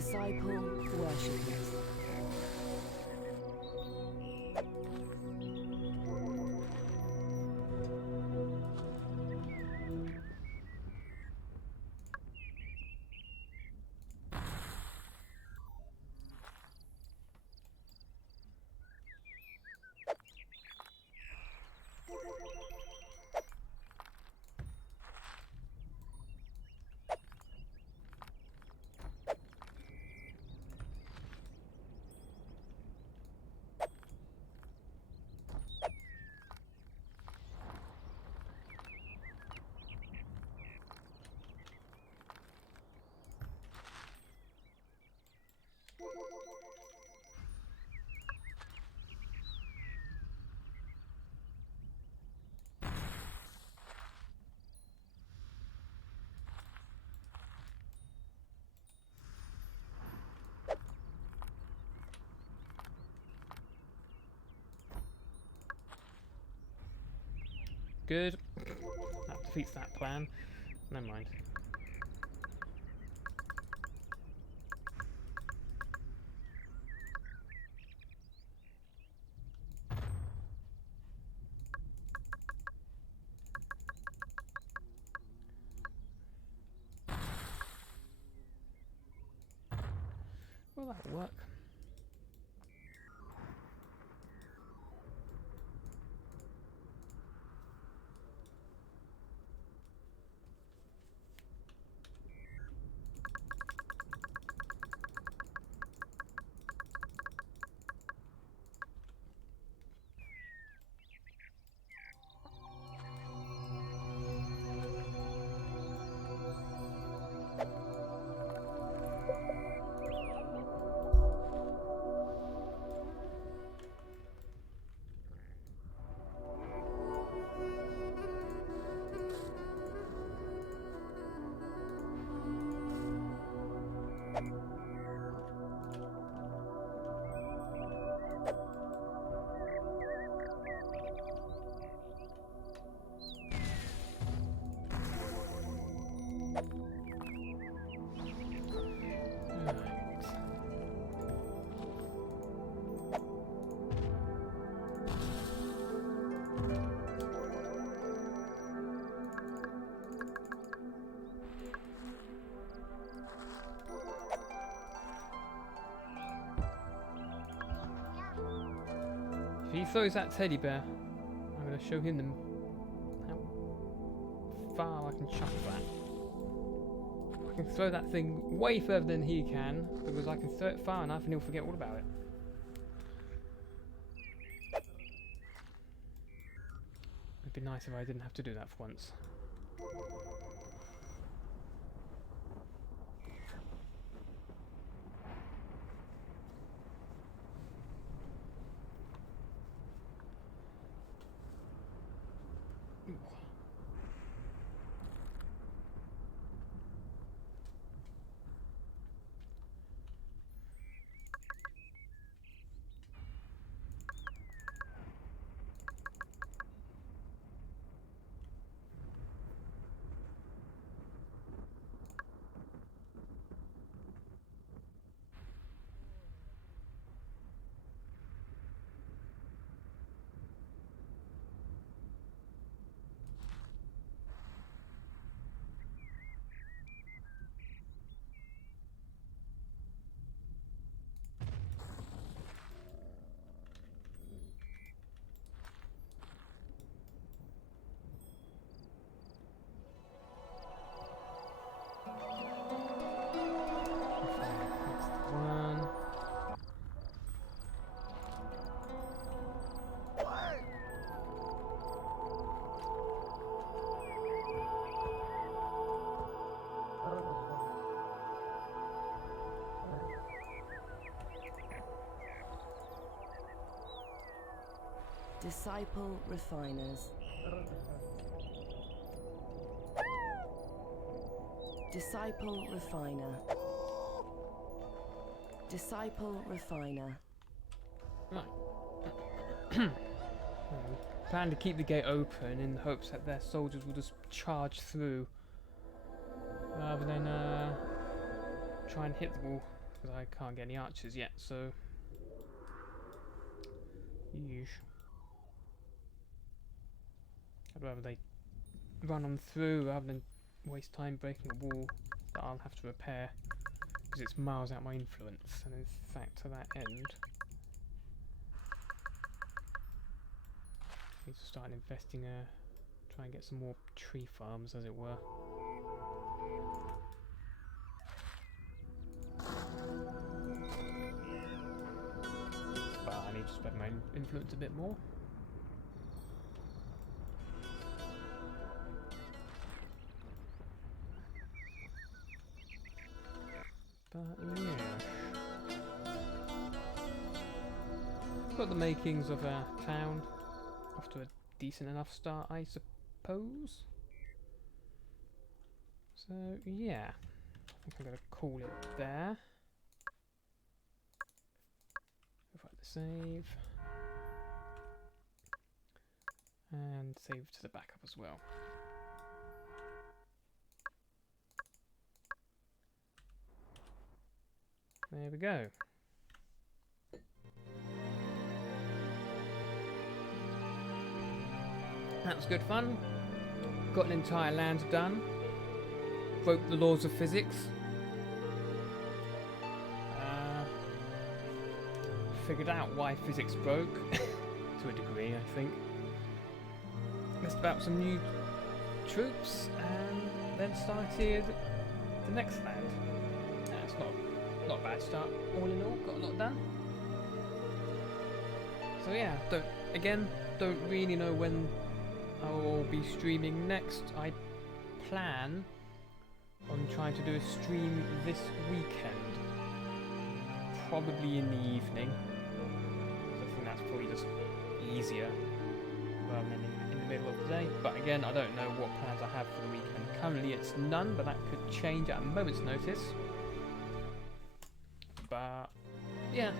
Disciple worshippers. Good. That defeats that plan. Never mind. Will that work? If he throws that teddy bear, I'm going to show him how far I can chuck that. I can throw that thing way further than he can, because I can throw it far enough and he'll forget all about it. It'd be nice if I didn't have to do that for once. Disciple refiners. Disciple refiner. Disciple refiner. Right. Plan to keep the gate open in the hopes that their soldiers will just charge through rather than try and hit the wall because I can't get any archers yet, so... Yeesh. I'd rather they run on through rather than waste time breaking a wall that I'll have to repair, because it's miles out my influence, and in fact to that end I need to start investing, try and get some more tree farms, as it were. But I need to spread my influence a bit more. But yeah, it's got the makings of a town. Off to a decent enough start, I suppose. So yeah, I think I'm going to call it there. If I save and save to the backup as well. There we go. That was good fun. Got an entire land done. Broke the laws of physics. Figured out why physics broke, to a degree, I think. Messed about some new troops, and then started the next land. It's not a bad start, all in all. Got a lot done. So yeah, don't really know when I will be streaming next. I plan on trying to do a stream this weekend, probably in the evening. I think that's probably just easier rather than in the middle of the day. But again, I don't know what plans I have for the weekend. Currently it's none, but that could change at a moment's notice. But yeah,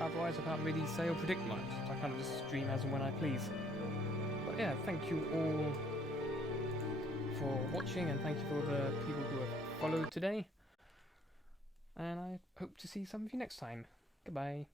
otherwise I can't really say or predict much. I kind of just stream as and when I please. But yeah, thank you all for watching, and thank you for the people who have followed today. And I hope to see some of you next time. Goodbye.